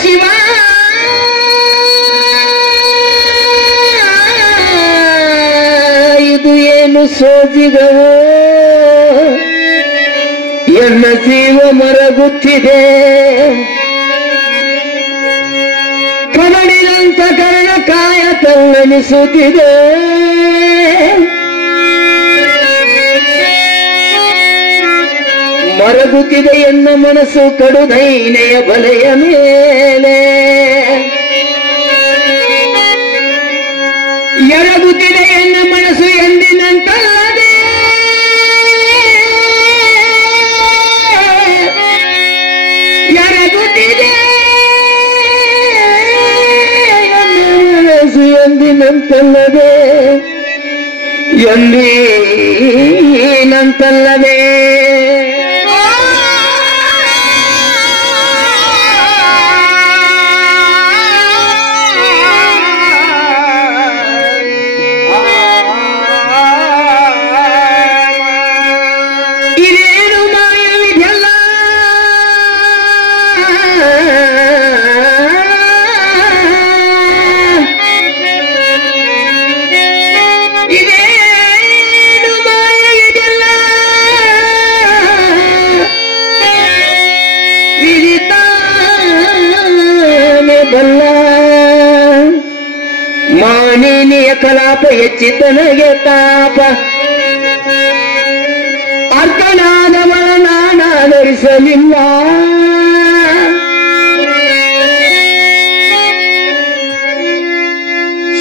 ಶಿವ ಇದು ಏನು ಸೋಜಿಗವೋ ಎನ್ನ ಜೀವ ಮರಗುತ್ತಿದೆ ಕರಡಿನಂತ ಕರ್ಣ ಕಾಯ ತಲ್ಲನಿಸುತ್ತಿದೆ ಮರಗುತ್ತಿದೆ ಎನ್ನ ಮನಸ್ಸು ಕಡುದೈನೆಯ ಬಲೆಯ ಮೇಲೆ ಎರಗುತ್ತಿದೆ ಎನ್ನ ಮನಸ್ಸು ಎಂದಿನಂತಲ್ಲದೆ ಎರಗುತ್ತಿದೆ ಎನ್ನ ಮನಸ್ಸು ಎಂದಿನಂತಲ್ಲದೆ ಎಂದಿನಂತಲ್ಲದೆ ಮಾನಿನಿಯ ಕಲಾಪ ಹೆಚ್ಚಿತನಗೆ ತಾಪ ಅರ್ಥನಾದವಳ ನಾನಾದರಿಸಲಿಲ್ಲ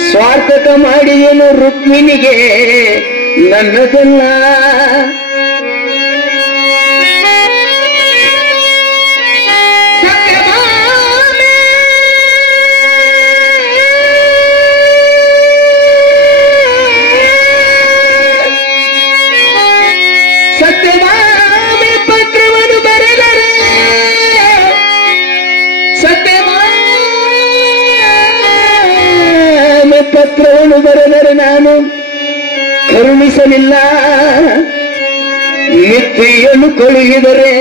ಸ್ವಾರ್ಥಕ ಮಾಡಿದೆನು ರುಕ್ಮಿಣಿಗೆ ನನ್ನದಲ್ಲ ಪತ್ರವನ್ನು ಬರೆದರೆ ನಾನು ಕರುಣಿಸಲಿಲ್ಲ ಮಿತ್ರಿಯನ್ನು ಕಳುಹಿದರೆ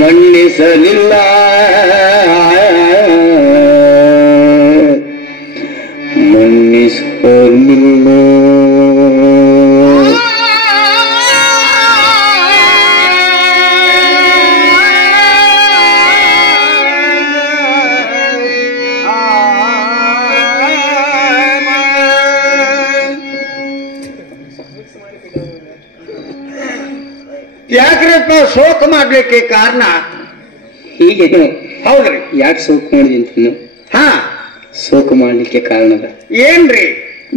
ಮನ್ನಿಸಲಿಲ್ಲ ಯಾಕ್ರಪ್ಪ ಶೋಕ ಮಾಡ್ಲಿಕ್ಕೆ ಕಾರಣ ಹೀಗೆ ಹೌದ್ರಿ? ಯಾಕೆ ಶೋಕ ಮಾಡಿದೀನಿ? ಶೋಕ ಮಾಡ್ಲಿಕ್ಕೆ ಕಾರಣದ ಏನ್ರಿ?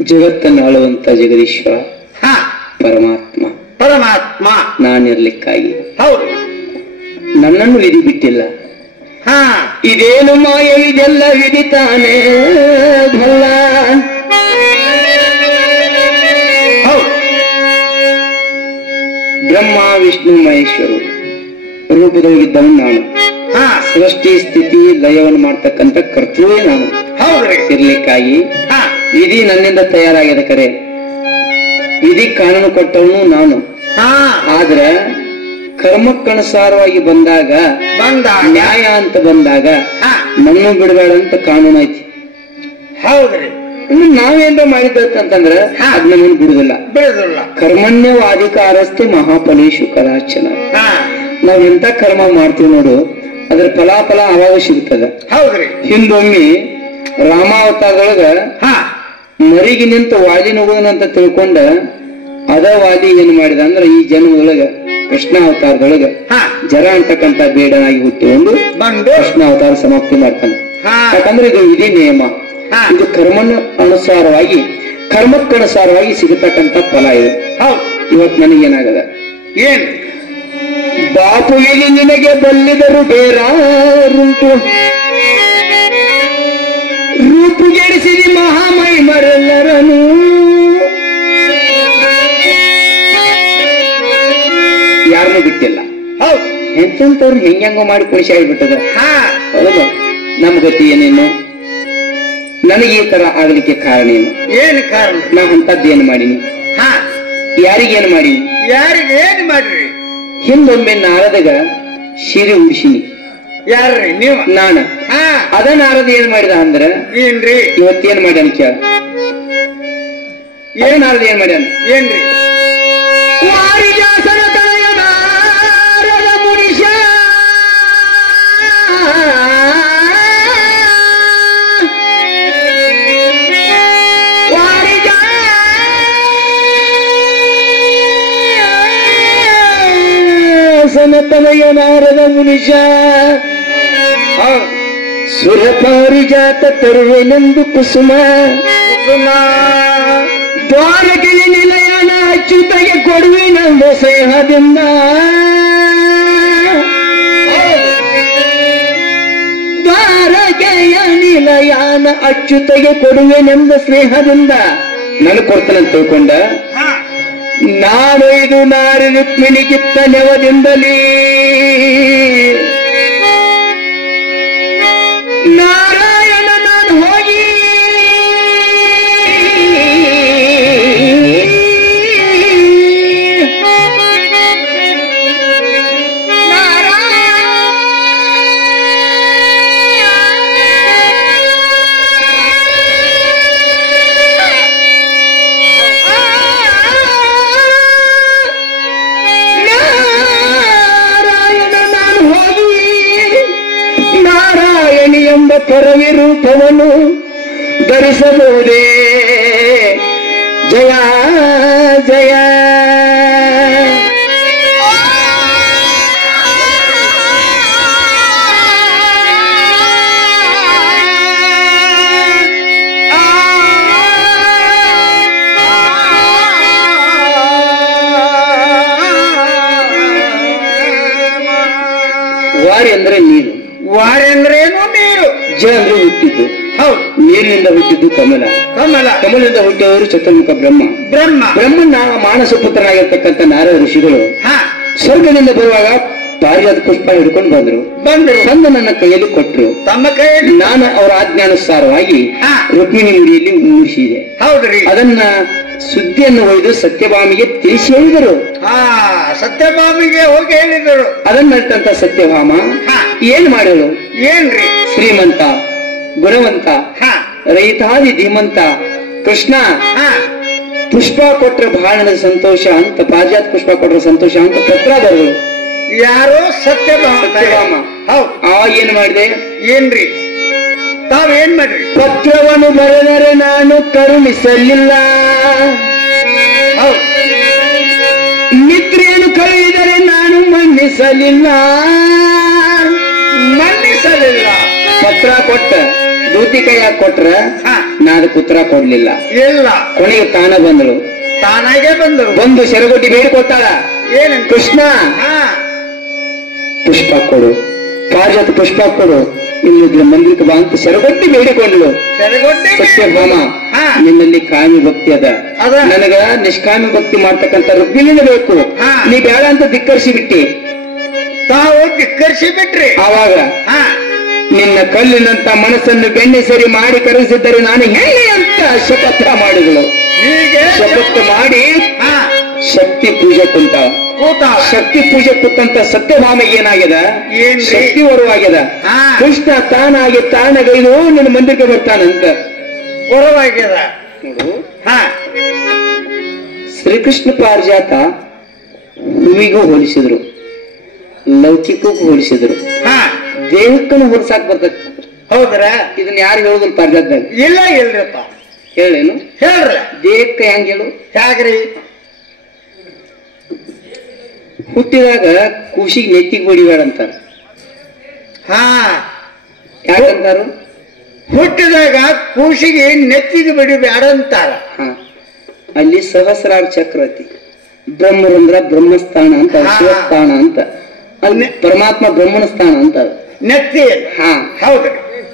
ಜಗತ್ತನ್ನು ಆಳುವಂತ ಜಗದೀಶ್ವರ ಪರಮಾತ್ಮ ನಾನಿರ್ಲಿಕ್ಕಾಗಿ ಹೌದು ನನ್ನನ್ನು ವಿಧಿ ಬಿಟ್ಟಿಲ್ಲ. ಇದೇನು ಮಾಯ ಇದೆಲ್ಲ ವಿಧಿತಾನೆ ಭಲ್ಲ. ಬ್ರಹ್ಮ ವಿಷ್ಣು ಮಹೇಶ್ವರು ರೂಪದೊಳಗಿದ್ದವನು ನಾನು. ಸೃಷ್ಟಿ ಸ್ಥಿತಿ ಲಯವನ್ನು ಮಾಡ್ತಕ್ಕಂಥ ಕರ್ತೃವೇ ನಾನು ಇರ್ಲಿಕ್ಕಾಗಿ ವಿಧಿ ನನ್ನಿಂದ ತಯಾರಾಗ್ಯದ ಕರೆ. ವಿಧಿ ಕಾನೂನು ಕೊಟ್ಟವನು ನಾನು. ಆದ್ರೆ ಕರ್ಮಕ್ಕನುಸಾರವಾಗಿ ಬಂದಾಗ ನ್ಯಾಯ ಅಂತ ಬಂದಾಗ ನನ್ನ ಬಿಡಬೇಡ ಅಂತ ಕಾನೂನು ಐತಿ. ಹೌದ್ರಿ? ನಾವೇನ್ರ ಮಾಡಿದಂತಂದ್ರೆ ಅದ್ ನಮ್ಮನ್ನು ಬಿಡುದಿಲ್ಲ. ಕರ್ಮಣ್ಯವಾಧಿಕಾರಸ್ಥೆ ಮಹಾಫಲೇಶು ಕದಾಚನ. ನಾವ್ ಎಂತ ಕರ್ಮ ಮಾಡ್ತೀವಿ ನೋಡು, ಅದ್ರ ಫಲಾಫಲ ಅವಾಗ ಸಿಗ್ತದ. ಹಿಂದೊಮ್ಮೆ ರಾಮಾವತಾರದೊಳಗ ಮರಿಗೆ ನಿಂತ ವಾಲಿ ಹೋಗೋನಂತ ತಿಳ್ಕೊಂಡ ಅದ ವಾಲಿ ಏನ್ ಮಾಡಿದ ಅಂದ್ರ ಈ ಜನ್ಮದೊಳಗ ಕೃಷ್ಣಾವತಾರದೊಳಗ ಜರ ಅಂತಕ್ಕಂತ ಬೇಡನಾಗಿ ಹುಟ್ಟಿ ಒಂದು ಕೃಷ್ಣಾವತಾರ ಸಮಾಪ್ತಿ ಮಾಡ್ತಾನೆ. ಯಾಕಂದ್ರೆ ಇದು ವಿಧಿ ನಿಯಮ. ಇದು ಕರ್ಮಕ್ಕನುಸಾರವಾಗಿ ಸಿಗತಕ್ಕಂತ ಫಲ ಇದು. ಇವತ್ ನನಗೇನಾಗದ ಏನ್ ಬಾಪುವಿಗೆ ನಿನಗೆ ಬಲ್ಲಿದರು ಬೇರಾರುಂಟು, ರೂಪುಗೆಡಿಸಿದಿ ಮಹಾಮಹಿಮರೆಲ್ಲರನು. ಯಾರನ್ನೂ ಬಿಟ್ಟಿಲ್ಲ. ಎಂತವ್ರು ಹೆಂಗೋ ಮಾಡಿ ಖುಷಿ ಆಗ್ಬಿಟ್ಟದ. ಹೌದು, ನಮ್ ಗತಿ ಏನೇನು, ನನಗೆ ಈ ತರ ಆಗ್ಲಿಕ್ಕೆ ಕಾರಣ ಏನು? ಏನ್ ಕಾರಣ? ನಾ ಅಂತದ್ದೇನು ಮಾಡೀನಿ? ಯಾರಿಗೇನ್ ಮಾಡಿ ಯಾರಿಗೇನ್ ಮಾಡ್ರಿ ಹಿಂದೊಮ್ಮೆ ನಾರದಗ ಸೀರೆ ಉಡಿಸಿನಿ ಯಾರ್ರಿ ನೀವು ನಾನು ಅದ ನಾರದ ಏನ್ ಮಾಡಿದ ಅಂದ್ರ ಏನ್ರಿ ಇವತ್ತೇನ್ ಮಾಡ್ಯಾನ ಕೇಳ ಏನ್ ನಾರದ ಏನ್ ಮಾಡ್ಯಾನ ಏನ್ರಿ ವಾರಿಜಾಸನ ತನಯ ನಾರದ ಮುನಿಷ ತನಯ ನಾರದ ಮುನಿಷ ಸುರಪಾರಿಜಾತ ತರುವೆನೆಂದು ಕುಸುಮ ದ್ವಾರಕೆಯ ನಿಲಯನ ಅಚ್ಯುತಗೆ ಕೊಡುವೆನೆಂದು ಸ್ನೇಹದಿಂದ ದ್ವಾರಕೆಯ ನಿಲಯನ ಅಚ್ಯುತಗೆ ಕೊಡುವೆನೆಂದು ಸ್ನೇಹದಿಂದ ನಾನು ಕೊಡ್ತಾನಂತ ತಿಳ್ಕೊಂಡ ನಾನು ಇದು ನಾರಿ ರುಕ್ಮಿಣಿಗಿತ್ತ ನೆವದಿಂದಲೇ ನಾರಾಯಣ ನಾನು ಹೋಗಿ ಎಂಬ ಪರವಿ ರೂಪವನ್ನು ಧರಿಸಬಹುದೇ ಜಯ ಜಯ ವಾರಿ ಅಂದ್ರೆ ನೀರು ವಾರಿ ಅಂದ್ರೇನು ನೀರು ಜ ಅಂದ್ರೆ ಹುಟ್ಟಿದ್ದು ಹೌದು ನೀರಿನಿಂದ ಹುಟ್ಟಿದ್ದು ಕಮಲ ಕಮಲ ಕಮಲದಿಂದ ಹುಟ್ಟಿದವರು ಚತುರ್ಮುಖ ಬ್ರಹ್ಮ ಬ್ರಹ್ಮನ ಮಾನಸ ಪುತ್ರನಾಗಿರ್ತಕ್ಕಂಥ ನಾರದ ಋಷಿಗಳು ಸ್ವರ್ಗದಿಂದ ಬರುವಾಗ ಪಾರಿಜಾತ ಪುಷ್ಪ ಹಿಡ್ಕೊಂಡು ಬಂದ್ರು ತಂದು ನನ್ನ ಕೈಯಲ್ಲಿ ಕೊಟ್ರು ತಮ್ಮ ಕೈಯಲ್ಲಿ ನಾನು ಅವರ ಆಜ್ಞಾನುಸಾರವಾಗಿ ರುಕ್ಮಿಣಿ ಮುಡಿಯಲ್ಲಿ ಮೂಡಿಸಿದೆ ಹೌದ್ರಿ ಅದನ್ನ ಸುದ್ದಿಯನ್ನು ಒಯ್ದು ಸತ್ಯಭಾಮಿಗೆ ತಿಳಿಸಿ ಹೇಳಿದರು ಸತ್ಯಭಾಮಿಗೆ ಹೋಗಿ ಹೇಳಿದರು ಅದನ್ನಂತ ಸತ್ಯಭಾಮ ಏನ್ ಮಾಡಲು ಏನ್ರಿ ಶ್ರೀಮಂತ ಗುಣವಂತ ರೈತಾದಿ ಧೀಮಂತ ಕೃಷ್ಣ ಪುಷ್ಪ ಕೊಟ್ರ ಬಹಳ ಸಂತೋಷ ಅಂತ ಪಾರಿಜಾತ ಪುಷ್ಪ ಕೊಟ್ರ ಸಂತೋಷ ಅಂತ ಪತ್ರ ಬರಲು ಯಾರೋ ಸತ್ಯಭಾಮ ಏನ್ ಮಾಡಿದೆ ಏನ್ರಿ ತಾವೇನ್ ಮಾಡ್ರಿ ಪತ್ರವನ್ನು ಬರೆದರೆ ನಾನು ಕರುಣಿಸಲಿಲ್ಲ ನಿದ್ರೆಯನ್ನು ಕಳೆದರೆ ನಾನು ಮನ್ನಿಸಲಿಲ್ಲ ಪತ್ರ ಕೊಟ್ಟ ದೂತಿ ಕೈಯಾಗ ಕೊಟ್ರ ನಾ ಅದಕ್ಕೆ ಉತ್ತರ ಕೊಡ್ಲಿಲ್ಲ ಇಲ್ಲ ಕೊನೆಗೆ ತಾನ ಬಂದ್ರು ತಾನಾಗೆ ಬಂದು ಶರಗೊಟ್ಟಿ ಬೇಡಿಕೊಟ್ಟಾಳ ಏನ ಕೃಷ್ಣ ಪುಷ್ಪ ಕೊಡು ಪಾರಿಜಾತ ಪುಷ್ಪ ಕೊಡು ಇನ್ನು ಮಂದಿರಕ್ಕೆ ಬಾ ಅಂತ ಶರಗೊಟ್ಟಿ ಬೇಡಿಕೊಂಡ್ಳು ಸತ್ಯಭಾಮ ನಿನ್ನಲ್ಲಿ ಕಾಮಿ ಭಕ್ತಿ ಅದ ನನಗ ನಿಷ್ಕಾಮಿ ಭಕ್ತಿ ಮಾಡ್ತಕ್ಕಂಥ ರುಕ್ಮಿಣಿನ ಬೇಕು ನೀ ಬೇಡ ಅಂತ ಧಿಕ್ಕರಿಸಿ ಬಿಟ್ಟಿ ತಾವು ಧಿಕ್ಕರಿಸಿ ಬಿಟ್ರಿ ಆವಾಗ ನಿನ್ನ ಕಲ್ಲಿನಂತ ಮನಸ್ಸನ್ನು ಬೆಣ್ಣೆ ಸರಿ ಮಾಡಿ ಕರೆಸಿದ್ದರೆ ನಾನು ಹೇಳಿ ಅಂತ ಶಪಥ ಮಾಡಿದಳು ಶಪಥ ಮಾಡಿ ಶಕ್ತಿ ಪೂಜೆ ಕುಂತಾಳ ಶಕ್ತಿ ಪೂಜೆ ಕೂತಂತ ಸತ್ಯಭಾಮಿಗೆ ಏನಾಗ್ಯದ ಶಕ್ತಿ ಹೊರವಾಗ್ಯದ ಕೃಷ್ಣ ತಾನಾಗಿ ತಾನಗೈದು ನಿನ್ನ ಮಂದಿರಕ್ಕೆ ಬರ್ತಾನಂತ ಹೊರವಾಗ್ಯದ ನೋಡು ಶ್ರೀಕೃಷ್ಣ ಪಾರಿಜಾತ ಹೂವಿಗೂ ಹೋಲಿಸಿದ್ರು ಲೌಕಿಕಕ್ಕೂ ಹೋಲಿಸಿದ್ರು ದೇಹಕ್ಕೂ ಹೋಲಿಸಾಕ್ ಬರ್ತದೆ ಹೌದ್ರ ಇದನ್ನ ಯಾರು ಹೇಳುದಿಲ್ಲ ಪಾರಿಜಾತದಾಗ ಇಲ್ಲ ಇಲ್ರಿಪ್ಪ ಹೇಳೇನು ಹೇಳ್ರಿ ದೇಹಕ್ಕೆ ಹೆಂಗ್ ಹೇಳು ಹೇಗ್ರಿ ಹುಟ್ಟಿದಾಗ ಕೂಸಿಗೆ ನೆತ್ತಿಗೆ ಬಡಿಬೇಡ ಅಂತಾರ ಯಾಕಂತಾರು ಹುಟ್ಟಿದಾಗ ಕೂಸಿಗೆ ನೆತ್ತಿಗೆ ಬಡಿಬೇಡ ಅಂತಾರ ಅಲ್ಲಿ ಸಹಸ್ರಾರ ಚಕ್ರ ಐತಿ ಬ್ರಹ್ಮರಂದ್ರ ಬ್ರಹ್ಮಸ್ಥಾನ ಅಂತ ಶಿವಸ್ಥಾನ ಅಂತ ಅಲ್ಲಿ ಪರಮಾತ್ಮ ಬ್ರಹ್ಮನ ಸ್ಥಾನ ಅಂತ ನೆತ್ತಿ ಹೌದ್ರಿ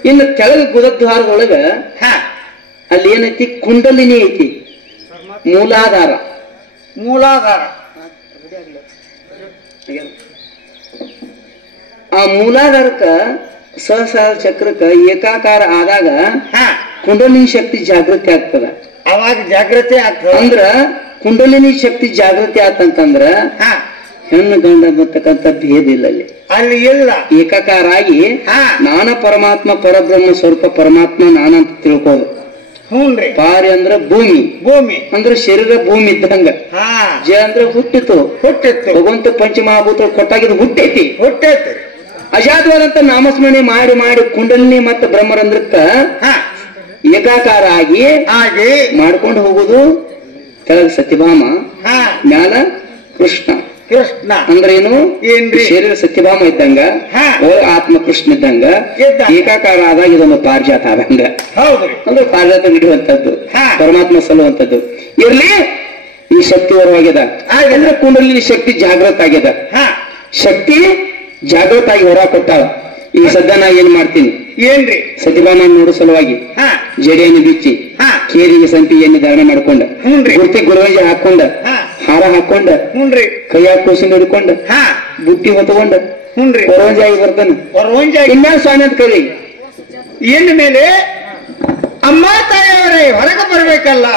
ಇನ್ನು ಕೆಳಗೆ ಗುದದ್ವಾರದೊಳಗ ಅಲ್ಲಿ ಏನೈತಿ ಕುಂಡಲಿನಿ ಐತಿ ಮೂಲಾಧಾರ ಆ ಮೂಲಾಧಾರಕ್ಕ ಸಹಸ್ರಾರ ಚಕ್ರಕ್ಕ ಏಕಾಕಾರ ಆದಾಗ ಕುಂಡಲಿನಿ ಶಕ್ತಿ ಜಾಗೃತಿ ಆಗ್ತದ ಅವಾಗ ಜಾಗೃತಿ ಆಗ್ತದ ಅಂದ್ರ ಕುಂಡಲಿನಿ ಶಕ್ತಿ ಜಾಗೃತಿ ಆತಂತಂದ್ರ ಹೆಣ್ಣು ಗಂಡ ಬರ್ತಕ್ಕಂಥ ಭೇದ ಇಲ್ಲ ಅಲ್ಲಿ. ಅಲ್ಲಿ ಇಲ್ಲ, ಏಕಾಕಾರ ಆಗಿ ನಾನ ಪರಮಾತ್ಮ ಪರಬ್ರಹ್ಮ ಸ್ವರೂಪ ಪರಮಾತ್ಮ ನಾನಂತ ತಿಳ್ಕೋದು. ಹ್ಞೂನ್ರಿ. ಪಾರಿ ಅಂದ್ರ ಭೂಮಿ, ಭೂಮಿ ಅಂದ್ರೆ ಶರೀರ ಭೂಮಿ ಇದ್ದಂಗ. ಜ ಅಂದ್ರೆ ಹುಟ್ಟಿತು, ಭಗವಂತ ಪಂಚಮಹಾಭೂತ ಕೊಟ್ಟಾಗಿದ್ದು ಹುಟ್ಟೈತಿ. ಅಜಾತವಾದಂತ ನಾಮಸ್ಮರಣೆ ಮಾಡಿ ಮಾಡಿ ಕುಂಡಲಿನಿ ಮತ್ತು ಬ್ರಹ್ಮರಂದ್ರಕ್ಕ ಏಕಾಕಾರ ಆಗಿ ಮಾಡ್ಕೊಂಡು ಹೋಗುದು. ಕೆಳಗ ಸತ್ಯಭಾಮ, ಮ್ಯಾಲ ಕೃಷ್ಣ. ಕೃಷ್ಣ ಅಂದ್ರೇನು? ಶರೀರ ಸತ್ಯಭಾಮ ಇದ್ದಂಗ, ಆತ್ಮ ಕೃಷ್ಣ ಇದ್ದಂಗ, ಏಕಾಕಾರ ಆದಾಗ ಇದೊಂದು ಪಾರಿಜಾತ ಆದಂಗ. ಅಂದ್ರೆ ಪಾರಿಜಾತ ಬಿಡುವಂತದ್ದು, ಪರಮಾತ್ಮ ಸಲ್ಲುವಂತದ್ದು. ಇರ್ಲಿ, ಈ ಶಕ್ತಿ ಹೊರವಾಗ್ಯದ ಅಂದ್ರೆ ಕುಂಡಲಿನಿ ಶಕ್ತಿ ಜಾಗೃತ ಆಗ್ಯದ. ಶಕ್ತಿ ಜಾಗೃತ ಆಗಿ ಹೊರ ಕೊಟ್ಟಾಳ. ಈ ಸದ್ಯ ನಾ ಏನ್ ಮಾಡ್ತೀನಿ ಏನ್ರಿ? ಸತ್ಯಭಾಮ ನೋಡೋ ಸಲುವಾಗಿ ಜಡಿಯನ್ನು ಬಿಚ್ಚಿ ಕೇರಿಗೆ ಸಂಪಿ ಎಣ್ಣೆ ಧಾರಣ ಮಾಡ್ಕೊಂಡ, ಗುರ್ತಿ ಗುರುವಿಗೆ ಹಾಕೊಂಡ, ಹಾರ ಹಾಕೊಂಡ, ಕೈಯಾಗ ಕೂಸಿ ಹಿಡ್ಕೊಂಡ, ಬುಟ್ಟಿ ಹೊತ್ಕೊಂಡ ಹೊರವಂಜಾಗಿ ಬರ್ತಾನೆ. ಇನ್ಯಾವ ಸ್ವಾಮಿ ಅಂತ ಕರಿ ಇನ್ ಮೇಲೆ ಅಮ್ಮ ತಾಯಿಯವರೇ ಹೊರಗೆ ಬರ್ಬೇಕಲ್ಲ.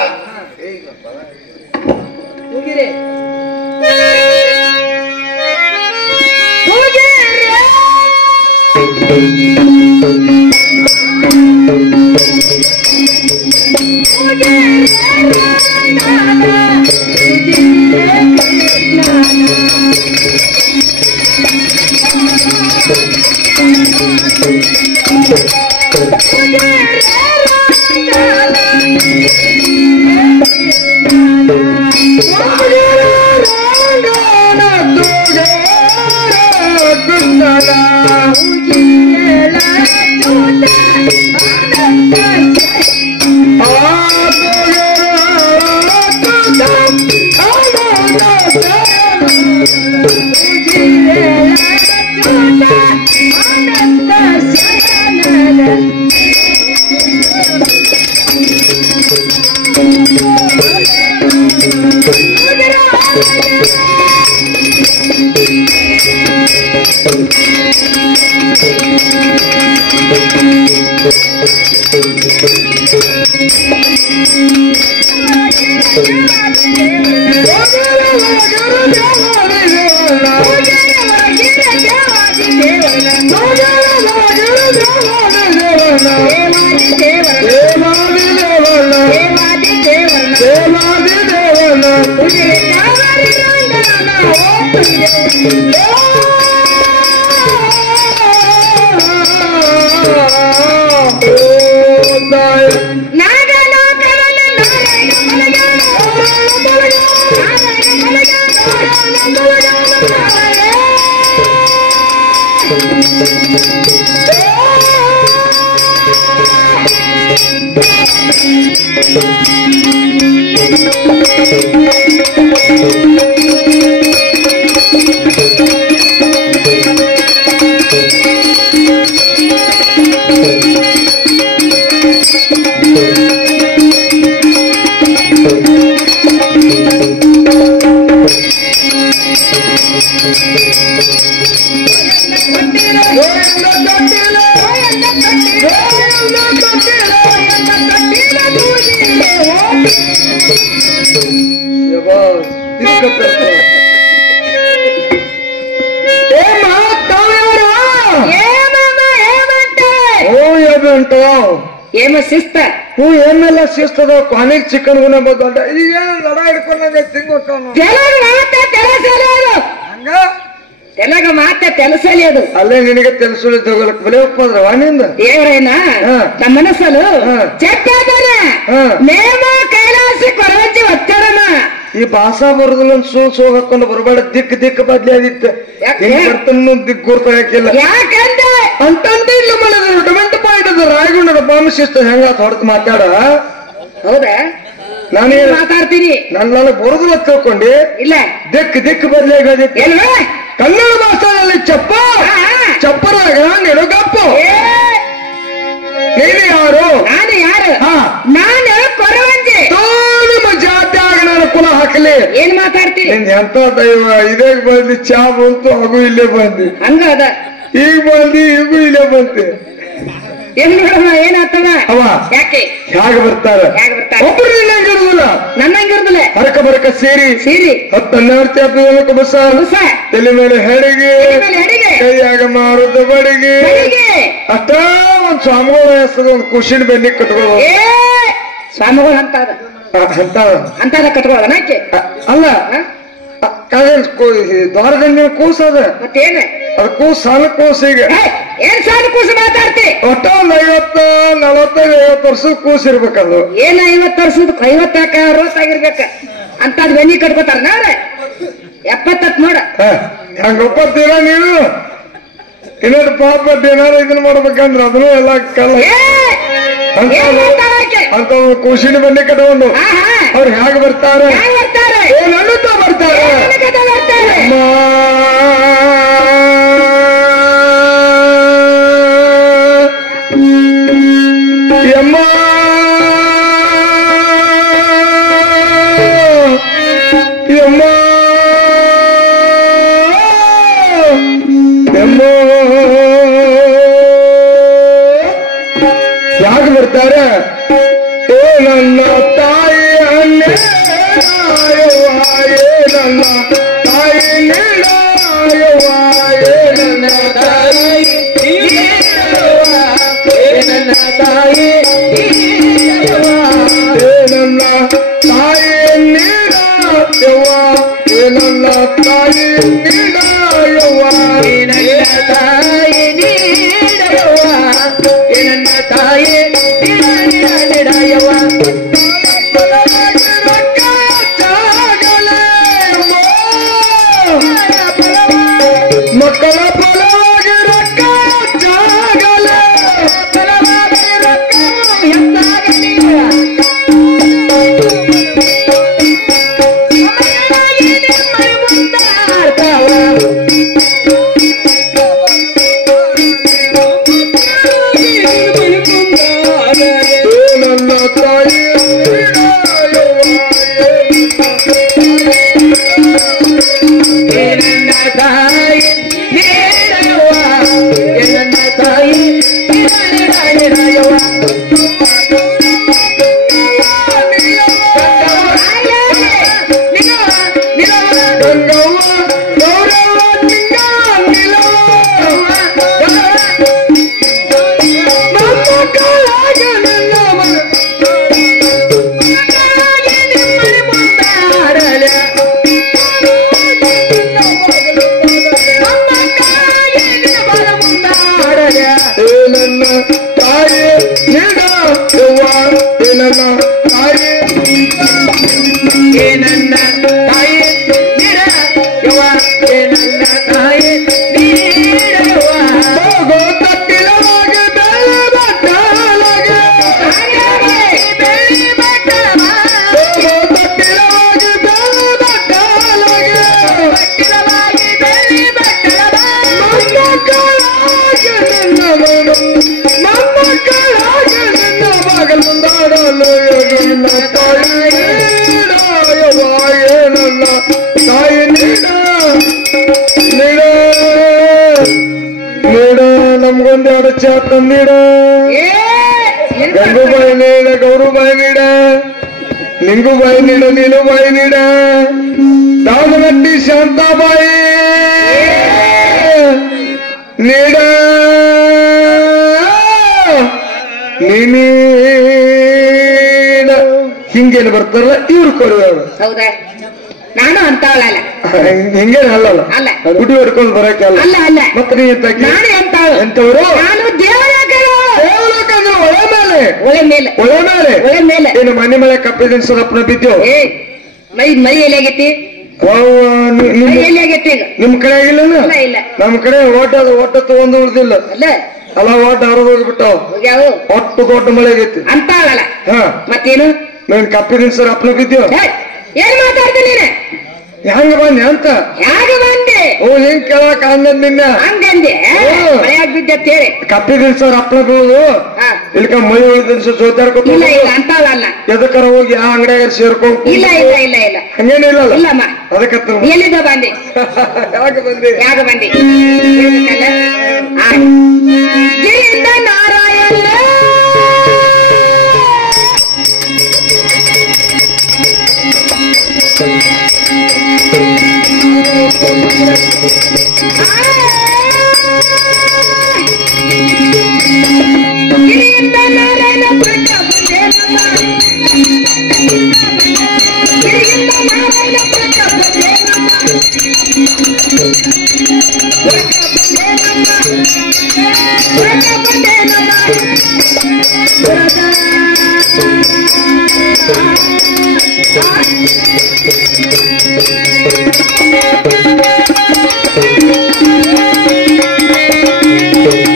ಏಮ ಶಿಸ್ತ ಹೂ ಏನೆಲ್ಲ ಶಿಸ್ತದ ಕೊನೆಗೆ ಚಿಕನ್ ಗುಣ ಬಂದ ಈಗ ಲಡ ಹಿಡ್ಕೊಂಡ ತೆಲಗ ಮಾತ ತೆಲಸಲಿ ಅದು ಅಲ್ಲೇ ನಿನಗೆ ತೆಲಸಲಿ ತಗೊಳಕ್ ಬಲೆ ಒಪ್ಪದ್ರ ವಾಣಿಂದ ದೇವರೇನ ನಮ್ಮ ಮನಸ್ಸಲು ಚೆಟ್ಟಾದಾನೆ ನೇಮ ಕೈಲಾಸ ಕೊರವಂಜಿ ಒತ್ತಡನ ಈ ಭಾಷಾ ಬರೋದಿಲ್ಲ ಸೋಲ್ ಹಾಕೊಂಡು ಬರಬೇಡ ದಿಕ್ ಬದ್ಲಿ ಆದಿತ್ತು ಬರ್ತನ್ನು ದಿಕ್ ಗುರ್ತಾಕಿಲ್ಲ ಯಾಕಂದ್ರೆ ಅಂತಂತ ಇಲ್ಲ ಮಾಡಿದ್ರು ಟೊಮೆಂಟೊ ಪಾಯಿಂಟ್ ಅದು ರಾಯಗುಂಡದ ಬಾಂಬ್ ಶಿಸ್ತು ಹೆಂಗ ಹೊಡೆದು ಮಾತಾಡ ಹೌದಾ ನಾನೇ ಮಾತಾಡ್ತೀನಿ ನಾನು ಬರೋದಿಲ್ಲ ತಿಳ್ಕೊಂಡಿ ಇಲ್ಲ ದಿಕ್ ಬದ್ಲಿ ಆಗೋದಿತ್ತು ಎಲ್ವಾ ಕನ್ನಡ ಭಾಷೆಯಲ್ಲಿ ಚಪ್ಪರಾಗ ನೆಡುಗಪ್ಪು ನೀನು ಯಾರು ನಾನು ಯಾರು ನಾನು ಕೊರವಂಜಿ ನಿಮ್ಮ ಜಾತಿ ಆಗ ನಾನು ಕುಲ ಹಾಕಲಿ ಏನ್ ಮಾತಾಡ್ತೀನಿ ನಿನ್ ಎಂತ ದೈವ ಇದೇ ಬಂದಿ ಚಾ ಬಂತು ಹಾಗೂ ಇಲ್ಲೇ ಬಂದಿ ಹಂಗ ಅದ ಈಗ ಬಂದಿ ಈಗೂ ಇಲ್ಲೇ ಬಂತಿ ಏನ್ ನೋಡಮ್ಮ ಏನಾಗ್ತದ ಅವ ಯಾಕೆ ಹೇಗೆ ಬರ್ತಾರ ಒಬ್ಬರು ಇಲ್ಲ ನನ್ನಂಗಿರ್ದಲೆ ಹರಕ ಬರಕ ಸೇರಿ ಸೀರಿ 10-12 ಹಬ್ಬದ ಕುಬಸ ತಲೆ ಮೇಲೆ ಹೆಡಿಗೆ ಕೈಯಾಗ ಮಾರುದ ಬಡಿಗೆ ಅಷ್ಟ ಒಂದ್ ಸ್ವಾಮಿಗಳ ಹೆಸರು ಒಂದು ಕುಶಿನ ಬೆನ್ನಿ ಕಟ್ಕೊಳ್ಳೋ ಸ್ವಾಮಿಗಳು ಅಂತ ಕಟ್ಕೊಳ್ಳೋಣ ಅಲ್ಲ ದ್ವಾರದಂಡಿನ ಕೂಸ ಅದ ಮತ್ತೇನ ಅದ ಕೂಸ್ ಸಾಲ ಕೂಸ ಈಗ ಏನ್ ಸಾಲ ಕೂಸು ಮಾತಾಡ್ತಿ ಒಟ್ಟ ಒಂದ್ 50-45-50 ವರ್ಷದ ಕೂಸ್ ಇರ್ಬೇಕದು ಏನ 50 ವರ್ಷದ 50-60 ಆಗಿರ್ಬೇಕ ಅಂತದ್ ಬೆನ್ನಿ ಕಟ್ಕೋತಾರ ನಾಳೆ 70 ನೋಡ ಹಂಗ ಒಪ್ಪತ್ತೀರ ನೀವು ಇನ್ನೊಂದು ಪಾಪ ಏನಾರ ಇದನ್ನ ಮಾಡ್ಬೇಕಂದ್ರ ಅದನ್ನು ಎಲ್ಲ ಕಲ್ಲ ಅಂತ ಖುಷಿನ ಬನ್ನಿ ಕಟ್ಕೊಂಡು ಅವ್ರು ಹೇಗೆ ಬರ್ತಾರೆ ನನ್ನುತ್ತಾ ಬರ್ತಾರೆ ಯಮ್ಮ ಯಮ್ಮ ಯಾಕೆ ಬರ್ತಾರೆ ಏ ನನ್ನ ತಾಯಿ ನನ್ನ ತಾಯಿ ನನ್ನ ತಾಯಿ ನನ್ನ ತಾಯಿ ನನ್ನ ತಾಯಿ ನೀಡಯವ್ವ ನನ್ನ ತಾಯಿ ನೀಡಯವ್ವ ನನ್ನ ತಾಯಿ ನೀಡಯವ್ವ ನನ್ನ ತಾಯಿ ನೀಡಯವ್ವ ಮಕ್ಕಳ ಫಲವಾಗಿ ರೊಕ್ಕ ಜಾಗಲ ಫಲವಾಗಿ ರೊಕ್ಕ ಎಂದಾಗಲಿ ನನ್ನ ತಾಯಿ ನಮ್ಗೊಂದೆರಡು ಚಾ ತಂದಿಡ ಗಂಗು ಬಾಯಿ ನೀಡ ಗೌರು ಬಾಯಿ ನೀಡ ನಿಂಗು ಬಾಯಿ ನೀಡ ನೀನು ಬಾಯಿ ನೀಡ ದಾವನಟ್ಟಿ ಶಾಂತಾಬಾಯಿ ನೀಡ ನೀಡ ಹಿಂಗೇನು ಬರ್ತಾರಲ್ಲ ಇವ್ರು ಕೊಡುವರು ಹೌದಾ ನಾನು ಅಂತವಳಲ್ಲ ಹಿಂಗೇನು ಅಲ್ಲಲ್ಲ ಅಲ್ಲ ಗುಡಿ ಹೊಡ್ಕೊಂಡು ಬರಕ್ಕೆ ಅಲ್ಲ ಅಲ್ಲ ಅಲ್ಲ ಮತ್ತೆ ನೀ ಎಂತವರು ನಾನು ಒಳೆ ಮೇಲೆ ಒಳೆ ಮೇಲೆ ಒಳೆ ಮೇಲೆ ಒಳೆ ಮೇಲೆ ಏನು ಮನೆ ಮೇಲೆ ಕಪ್ಪಿದ ಸರಪ್ಪನ ಬಿದ್ದು ಮೈ ಎಲೆಗೈತಿ ನಿಮ್ ಕಡೆ ಆಗಿಲ್ಲ ಇಲ್ಲ ನಮ್ ಕಡೆ ಓಟ ತಗೊಂಡು ಉಳ್ದಿಲ್ಲ ಅಲ್ಲ ಓಟ ಹರಿದು ಹೋಗ್ಬಿಟ್ಟಾವ ಒಟ್ಟು ದೊಡ್ಡ ಮಳೆ ಆಗೈತಿ ಅಂತ ಹಾ ಮತ್ತೇನು ನೀನ್ ಕಪ್ಪಿದ ಸರ್ ಅಪ್ಪನ ಬಿದ್ದು ಏನ್ ಮಾತಾಡ್ತೀನಿ ಹೆಂಗ ಬಂದೆ ಅಂತ ಹೇಗ ಬಂದೆ ಓ ಹೆಂಗ್ ಕೇಳಕ್ ಅಂದ್ ನಿನ್ನ ಹಂಗಂದೆ ಮಳೆಯಾಗ ಬಿದ್ದೇಳಿ ಕಪ್ಪಿದ ಸರ್ ಅಪ್ಪನ ಬೀಳುದು ಇಲ್ಕ ಮೈ ಉಳಿದ ಜೋತಾಡ್ಕೊತ ಇಲ್ಲ ಇಲ್ಲ ಅಂತವಲ್ಲ ಎದಕ್ಕರ ಹೋಗಿ ಆ ಅಂಗಡಿಯಾಗ ಸೇರ್ಕೊಂಡು ಇಲ್ಲ ಇಲ್ಲ ಇಲ್ಲ ಇಲ್ಲ ಹಂಗೇನಿಲ್ಲ ಇಲ್ಲಮ್ಮ ಅದಕ್ಕೆ ಎಲ್ಲಿದ್ದ ಬಂದೆ ಯಾಗ ಬಂದೆ ಗಿರಿಯಿಂದ ನಾರಾಯಣ ಗಿರಿಯಿಂದ ನಾರಾಯಣಪುರಕ್ಕೆ ಬಂದೆ ನಮ್ಮ ಗಿರಿಯಿಂದ ನಾರಾಯಣಪುರಕ್ಕೆ ಬಂದೆ ನಮ್ಮ ಬಂದೆ ನಮ್ಮ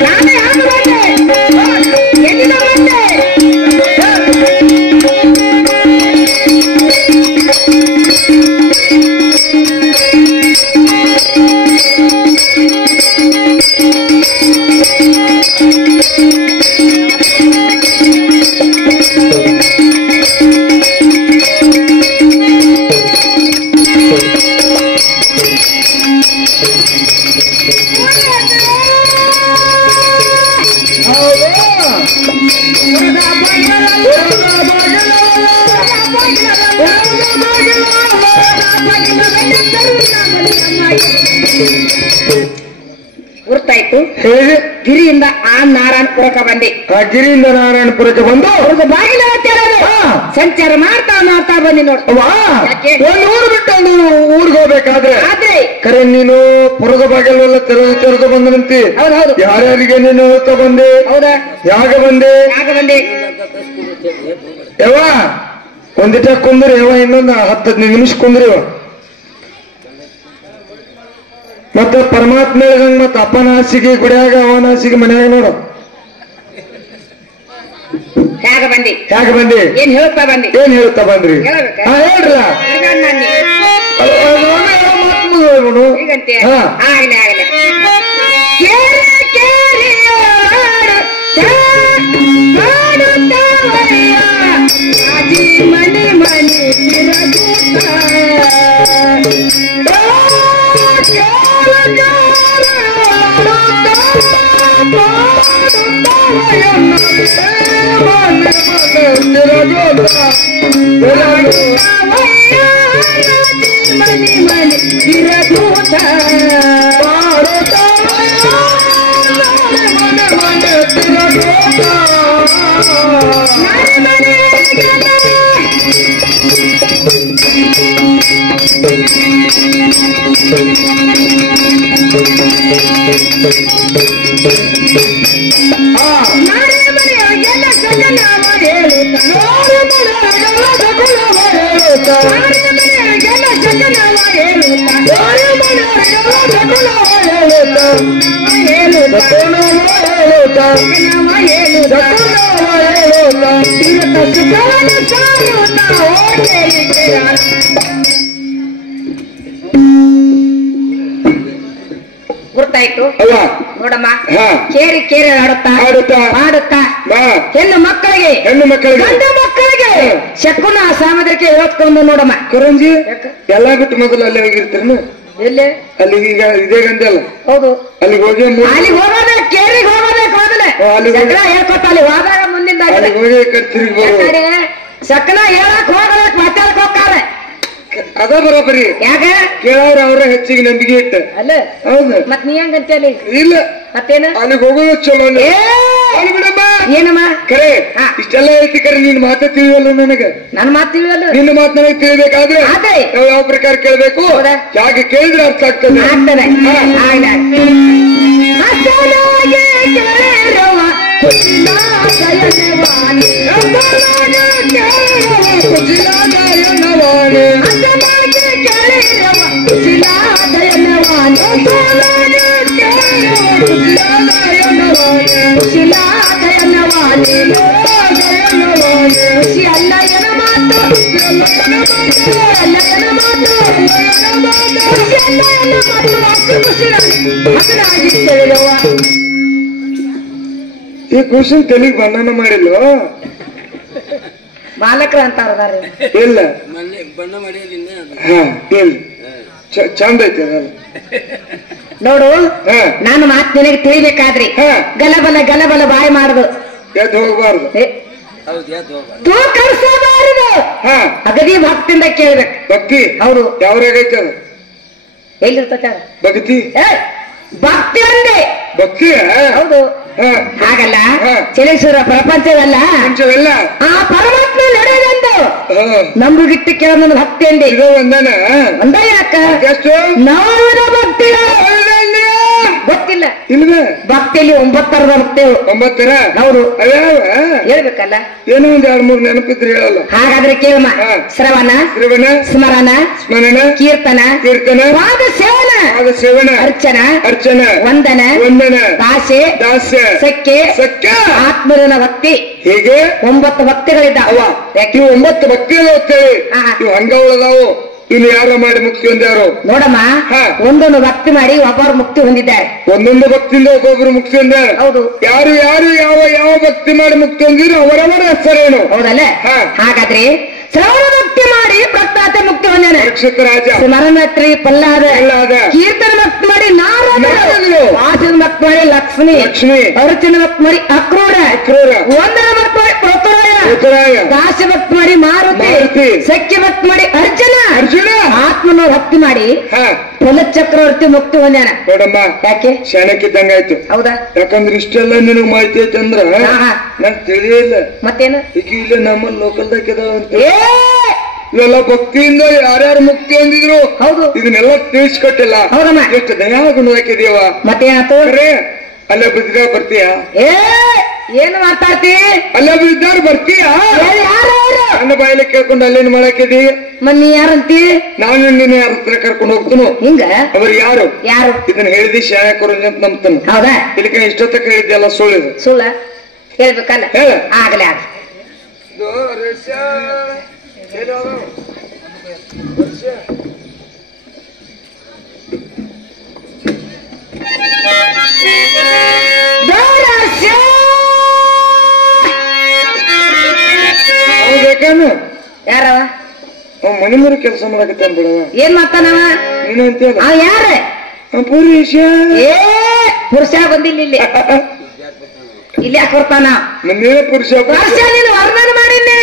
ನಾನೇ ಹಾಗೆ ಬಂದೆ ಎಲ್ಲಿಂದ ಬಂದೆ ಗುರ್ತಾಯ್ತು. ಹೇಳಿ. ಗಿರಿಯಿಂದ ಆ ನಾರಾಯಣಪುರಕ್ಕೆ ಬಂದೆ. ಆ ಗಿರಿಯಿಂದ ನಾರಾಯಣಪುರಕ್ಕೆ ಬಂದು ಅವ್ರದ್ದು ಬಾಗಿಲ ಸಂಚಾರ ಮಾಡ್ತಾ ಮಾಡ್ತಾ ಬಂದಿ ನೋಡ್. ಯಾಕೆ? ಒಂದು ಊರು ಬಿಟ್ಟು ಒಂದು ಊರಿಗೆ ಹೋಗ್ಬೇಕಾದ್ರೆ ಆದ್ರೆ ಕರೆ ನೀನು ಪುರದ ಬಾಗಿಲೆಲ್ಲ ತೆರೆದು ಬಂದನಂತಿ. ಹೌದೌದು. ಯಾರ್ಯಾರಿಗೆ ನೀನು ಹೇಳ್ತಾ ಬಂದೆ? ಹೌದಾ? ಯಾಗ ಬಂದೆ? ಯಾಕ ಬಂದೆ? ಯಾವ ಒಂದಿಟ ಕುಂದ್ರಿ ಯಾವ ಇನ್ನೊಂದು 10-15 ನಿಮಿಷ ಕುಂದ್ರಿ ಇವ. ಮತ್ತ ಪರಮಾತ್ಮ ಹೇಳಿದಂಗ ಮತ್ತ ಅಪ್ಪನ ಹಾಸಿಗೆ ಗುಡಿಯಾಗ ಅವನ ಹಾಸಿಗೆ ಮನ್ಯಾಗ ನೋಡು. ಹೇಗ ಬಂದಿ? ಹೇಗೆ ಬಂದಿ? ಏನ್ ಹೇಳ್ತಾ ಬಂದಿ? ಏನ್ ಹೇಳ್ತಾ ಬಂದ್ರಿ? ಹೇಳ್ಬೇಕಾ? ಹೇಳ್ರಲ್ಲ. ಈಗಂತೆ ಹಾ. ಆಗ್ಲಿ ಆಗ್ಲಿ. ಮನೆ ಮನೆ ಮನೆ ಮನೆ ತಿರಗೂತ ಗುರ್ತಾಯ್ತು ನೋಡಮ್ಮ. ಕೇರಿ ಕೇರಿ ಆಡುತ್ತಾ ಆಡುತ್ತಾ ಹೆಣ್ಣು ಮಕ್ಕಳಿಗೆ ಗಂಡು ಮಕ್ಕಳಿಗೆ ಶಕುನ ಸಾಮದ್ರಿಕೆ ಓದ್ಕೊಂಡು ನೋಡಮ್ಮ. ಕರಂಜಿ ಎಲ್ಲಾ ಬಿಟ್ಟು ಮೊದಲು ಅಲ್ಲಿ ಹೋಗಿರ್ತೀರ ಎಲ್ಲೇ ಅಲ್ಲಿ ಈಗ ಇದೇ ಗಂಟೆ ಅಲ್ಲ. ಹೌದು. ಅಲ್ಲಿಗೆ ಹೋಗಿ ಅಲ್ಲಿಗೆ ಹೋಗೋದೇ ಕೇರಿಗೆ ಹೋಗೋದಕ್ಕೆ ಹೋದಲೆ ಹೇಳ್ಕೊತ ಅಲ್ಲಿ ಹೋದಾಗ ಮುಂದಿನ ಸಕಲ ಹೇಳಕ್ ಹೋಗಲಕ್ ಮಾತಾಡಕ್ ಹೋಗ್ತಾರೆ. ಅದ ಬರೋಬರಿ. ಯಾಕೆ ಕೇಳವ್ರ ಅವ್ರ ಹೆಚ್ಚಿಗೆ ನಂಬಿಕೆ ಇಟ್ಟ ಅಲ್ಲ. ಹೌದು. ಮತ್ ನೀ ಹೆಂಗಂತೇಳಿ ಇಲ್ಲ ಮತ್ತೇನ ಅಲ್ಲಿಗೆ ಹೋಗೋದು ಚಲೋ. ಏನಮ್ಮ ಕರೆ ಇಷ್ಟೆಲ್ಲ ಐತಿ ಕರೆ ನೀನ್ ಮಾತ ತಿಳಿಯಲ್ಲ ನನಗ. ನನ್ ಮಾತು ತಿಳಿಯಲ್ಲ. ನಿನ್ನ ಮಾತು ನನಗೆ ತಿಳಿಬೇಕಾದ್ರೆ ನಾವು ಯಾವ ಪ್ರಕಾರ ಕೇಳ್ಬೇಕು ಯಾಕೆ ಕೇಳಿದ್ರೆ ಅರ್ಥ ಆಗ್ತದೆ. ಈ ಕ್ವಶನ್ ತೆಲಿಗೆ ಬಣ್ಣನ ಮಾಡಿಲ್ಲ ಮಾಲಕರ ಅಂತಾರ ಇಲ್ಲ ಚಂದ ಐತಿ ನೋಡು. ನಾನು ಮಾತು ನಿನಗೆ ತಿಳಿಬೇಕಾದ್ರಿ ಗಲಬಲ ಗಲಬಲ ಬಾಯಿ ಮಾಡುದು ಎದ್ದು ಹೋಗ್ಬಾರ್ದು. ತೂಕರಿಸಬಾರದು. ಅಗದಿ ಭಕ್ತಿಯಿಂದ ಕೇಳ್ಬೇಕು. ಭಕ್ತಿ ಹೌದು. ಯಾವ್ರಾಗೈತೆ ಅದು? ಎಲ್ಲಿರ್ತೈತೆ ಭಕ್ತಿ ಭಕ್ತಿ ಅಂದೆ. ಭಕ್ತಿ ಹೌದು. ಹಾಗಲ್ಲ ಚಲೇಶ್ವರ ಪ್ರಪಂಚವಲ್ಲ ಆ ಪರಮಾತ್ಮ ನಡೆಯದಂದು ನಂಬುಗಿಟ್ಟು ಕೇಳೋದು ಭಕ್ತಿ ಅಂದೆ. ಇದು ಒಂದ ಯಾಕ ಎಷ್ಟು ನಾವು ಭಕ್ತಿ ಗೊತ್ತಿಲ್ಲ. ಇಲ್ವೇ ಭಕ್ತಿಯಲ್ಲಿ 9 ತರದ ಭಕ್ತಿಗಳು. 9 ಹೌದು. ಅಯ್ಯಾವ ಹೇಳ್ಬೇಕಲ್ಲ. ಏನೋ ಒಂದ್ 2-3 ನೆನಪಿದ್ರೆ ಹೇಳಲ್ಲ. ಹಾಗಾದ್ರೆ ಕೇಳಮ್ಮ. ಶ್ರವಣ, ಸ್ಮರಣ, ಕೀರ್ತನ, ಪಾದ ಸೇವನ, ಅರ್ಚನ, ವಂದನ, ದಾಸೆ, ಸಖ್ಯೆ, ಆತ್ಮನ ಭಕ್ತಿ. ಹೀಗೆ 9 ಭಕ್ತಿಗಳಿದ್ದಾವ. ಇವು 9 ಭಕ್ತಿಗಳು ಹೋಗ್ತೇವೆ. ಇವು ಹಂಗವಳದಾವು. ಇನ್ನು ಯಾರು ಮಾಡಿ ಮುಕ್ತಿ ಹೊಂದ್ಯಾರು ನೋಡಮ್ಮ. ಒಂದೊಂದು ಭಕ್ತಿ ಮಾಡಿ ಒಬ್ಬರು ಮುಕ್ತಿ ಹೊಂದಿದ್ದಾರೆ. ಒಂದೊಂದು ಭಕ್ತಿಯಿಂದ ಒಬ್ಬೊಬ್ರು ಮುಕ್ತಿ ಹೊಂದಾರೆ. ಹೌದು. ಯಾರು ಯಾರು ಯಾವ ಯಾವ ಭಕ್ತಿ ಮಾಡಿ ಮುಕ್ತಿ ಹೊಂದಿದ್ರು ಅವರವರ ಹೆಸರೇನು. ಹೌದಲ್ಲ. ಹಾಗಾದ್ರೆ ಶ್ರವಣ ಭಕ್ತಿ ಮಾಡಿ ಪ್ರಖ್ಯಾತ ಮುಕ್ತಿ ಹೊಂದಾನೆ ರಾಜ. ಸ್ಮರಣತ್ರಿ ಪಲ್ಲಾದ, ಕೀರ್ತನ ಭಕ್ತಿ ಮಾಡಿ ನಾರದ, ವಾಸನ ಭಕ್ತಿ ಮಾಡಿ ಲಕ್ಷ್ಮಿ, ಅರ್ಚನ ಭಕ್ತಿ ಮಾಡಿ ಅಕ್ರೂರ, ವಂದನ ಭಕ್ತಿ ಮಾಡಿ ಪೃಥುರಾಯ, ದಾಸ ಭಕ್ತಿ ಮಾಡಿ ಮಾರುತಿ, ಸಖ್ಯ ಭಕ್ತಿ ಮಾಡಿ ಅರ್ಜುನ, ಆತ್ಮನ ಭಕ್ತಿ ಮಾಡಿ ಚಕ್ರವರ್ತಿ ಮುಕ್ತಿ ಹೊಂದಾನ. ನೋಡಮ್ಮ, ಯಾಕೆ ಶಾಣಕ್ಕಿದ್ದಂಗಾಯ್ತು. ಹೌದಾ? ಯಾಕಂದ್ರೆ ಇಷ್ಟೆಲ್ಲ ನಿನಗ್ ಮಾಹಿತಿ ಐತೆ ಅಂದ್ರ ನನ್ ತಿಳಿಯಿಲ್ಲ. ಮತ್ತೇನು ಈಗ ಇಲ್ಲ ನಮ್ಮ ಲೋಕಲ್ದಾಗಿದಾವ ಅಂತ ಇವೆಲ್ಲ ಭಕ್ತಿಯಿಂದ ಯಾರ್ಯಾರು ಮುಕ್ತಿ ಹೊಂದಿದ್ರು. ಹೌದು. ಇದನ್ನೆಲ್ಲ ತಿಳಿಸ್ಕೊಟ್ಟಿಲ್ಲ. ಹೌದಮ್ಮ. ಎಷ್ಟು ದಯಾಗುಣ ಹಾಕಿದೀವ. ಮತ್ತೇನಾಯ್ತು? ಅಲ್ಲೇ ಬಿದ್ದ ಬರ್ತೀಯ? ಏನು ಮಾತಾಡ್ತಿ? ಅಲ್ಲೇ ಬಿದ್ದಾರು ಬರ್ತೀಯ? ನನ್ನ ಬಾಯಲ್ಲಿ ಕೇಳ್ಕೊಂಡು ಅಲ್ಲೇನು ಮಾಡಾಕಿದಿ? ಮನ್ನಿ ಯಾರಂತಿ? ನಾನು ನಿನ್ನ ಯಾರ ಹತ್ರ ಕರ್ಕೊಂಡು ಹೋಗ್ತನು. ಹಿಂಗ ಅವ್ರು ಯಾರು ಯಾರು ಇದನ್ನ ಹೇಳಿದಿ ಶಾಯಕರು ಅಂತ ನಂಬ್ತಾನ. ಹೌದಾ? ಇಲ್ಲಿಕ ಇಷ್ಟೊತ್ತ ಹೇಳಿದ್ಯಲ್ಲ ಸುಳ್ಳು. ಸುಳ್ಳ ಹೇಳ್ಬೇಕಲ್ಲ. ಹೇಳ. ಆಗಲೇ ಆಗ ಬೇಕೇನು? ಯಾರವ? ಮನೆ ಮೂರು ಕೆಲಸ ಮಾಡಕತ್ತಾನ ಬಿಡವ. ಏನ್ ಮಾಡ್ತಾನವ? ನೀನು ಅಂತ ಯಾರ? ಪುರುಷ. ಪುರುಷ ಬಂದಿಲ್ಲ ಇಲ್ಲಿ. ಇಲ್ಲಿ ಯಾಕೆ ಬರ್ತಾನ? ನೀನ ಪುರುಷ. ನೀನು ವರ್ಣನೆ ಮಾಡಿದ್ದೆ.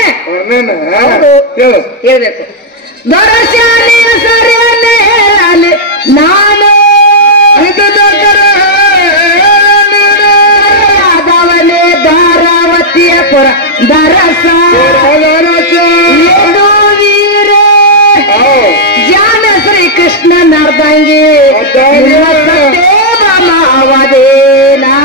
ಹೇಳು. ಹೇಳ್ಬೇಕು. ನಾನು ಅದವನೇ ಧಾರಾವತಿಯ ಪುರ ದರಸ ಜಾನ ಶ್ರೀ ಕೃಷ್ಣ ನರ್ದಂಗಿ ಅವದೇನಾ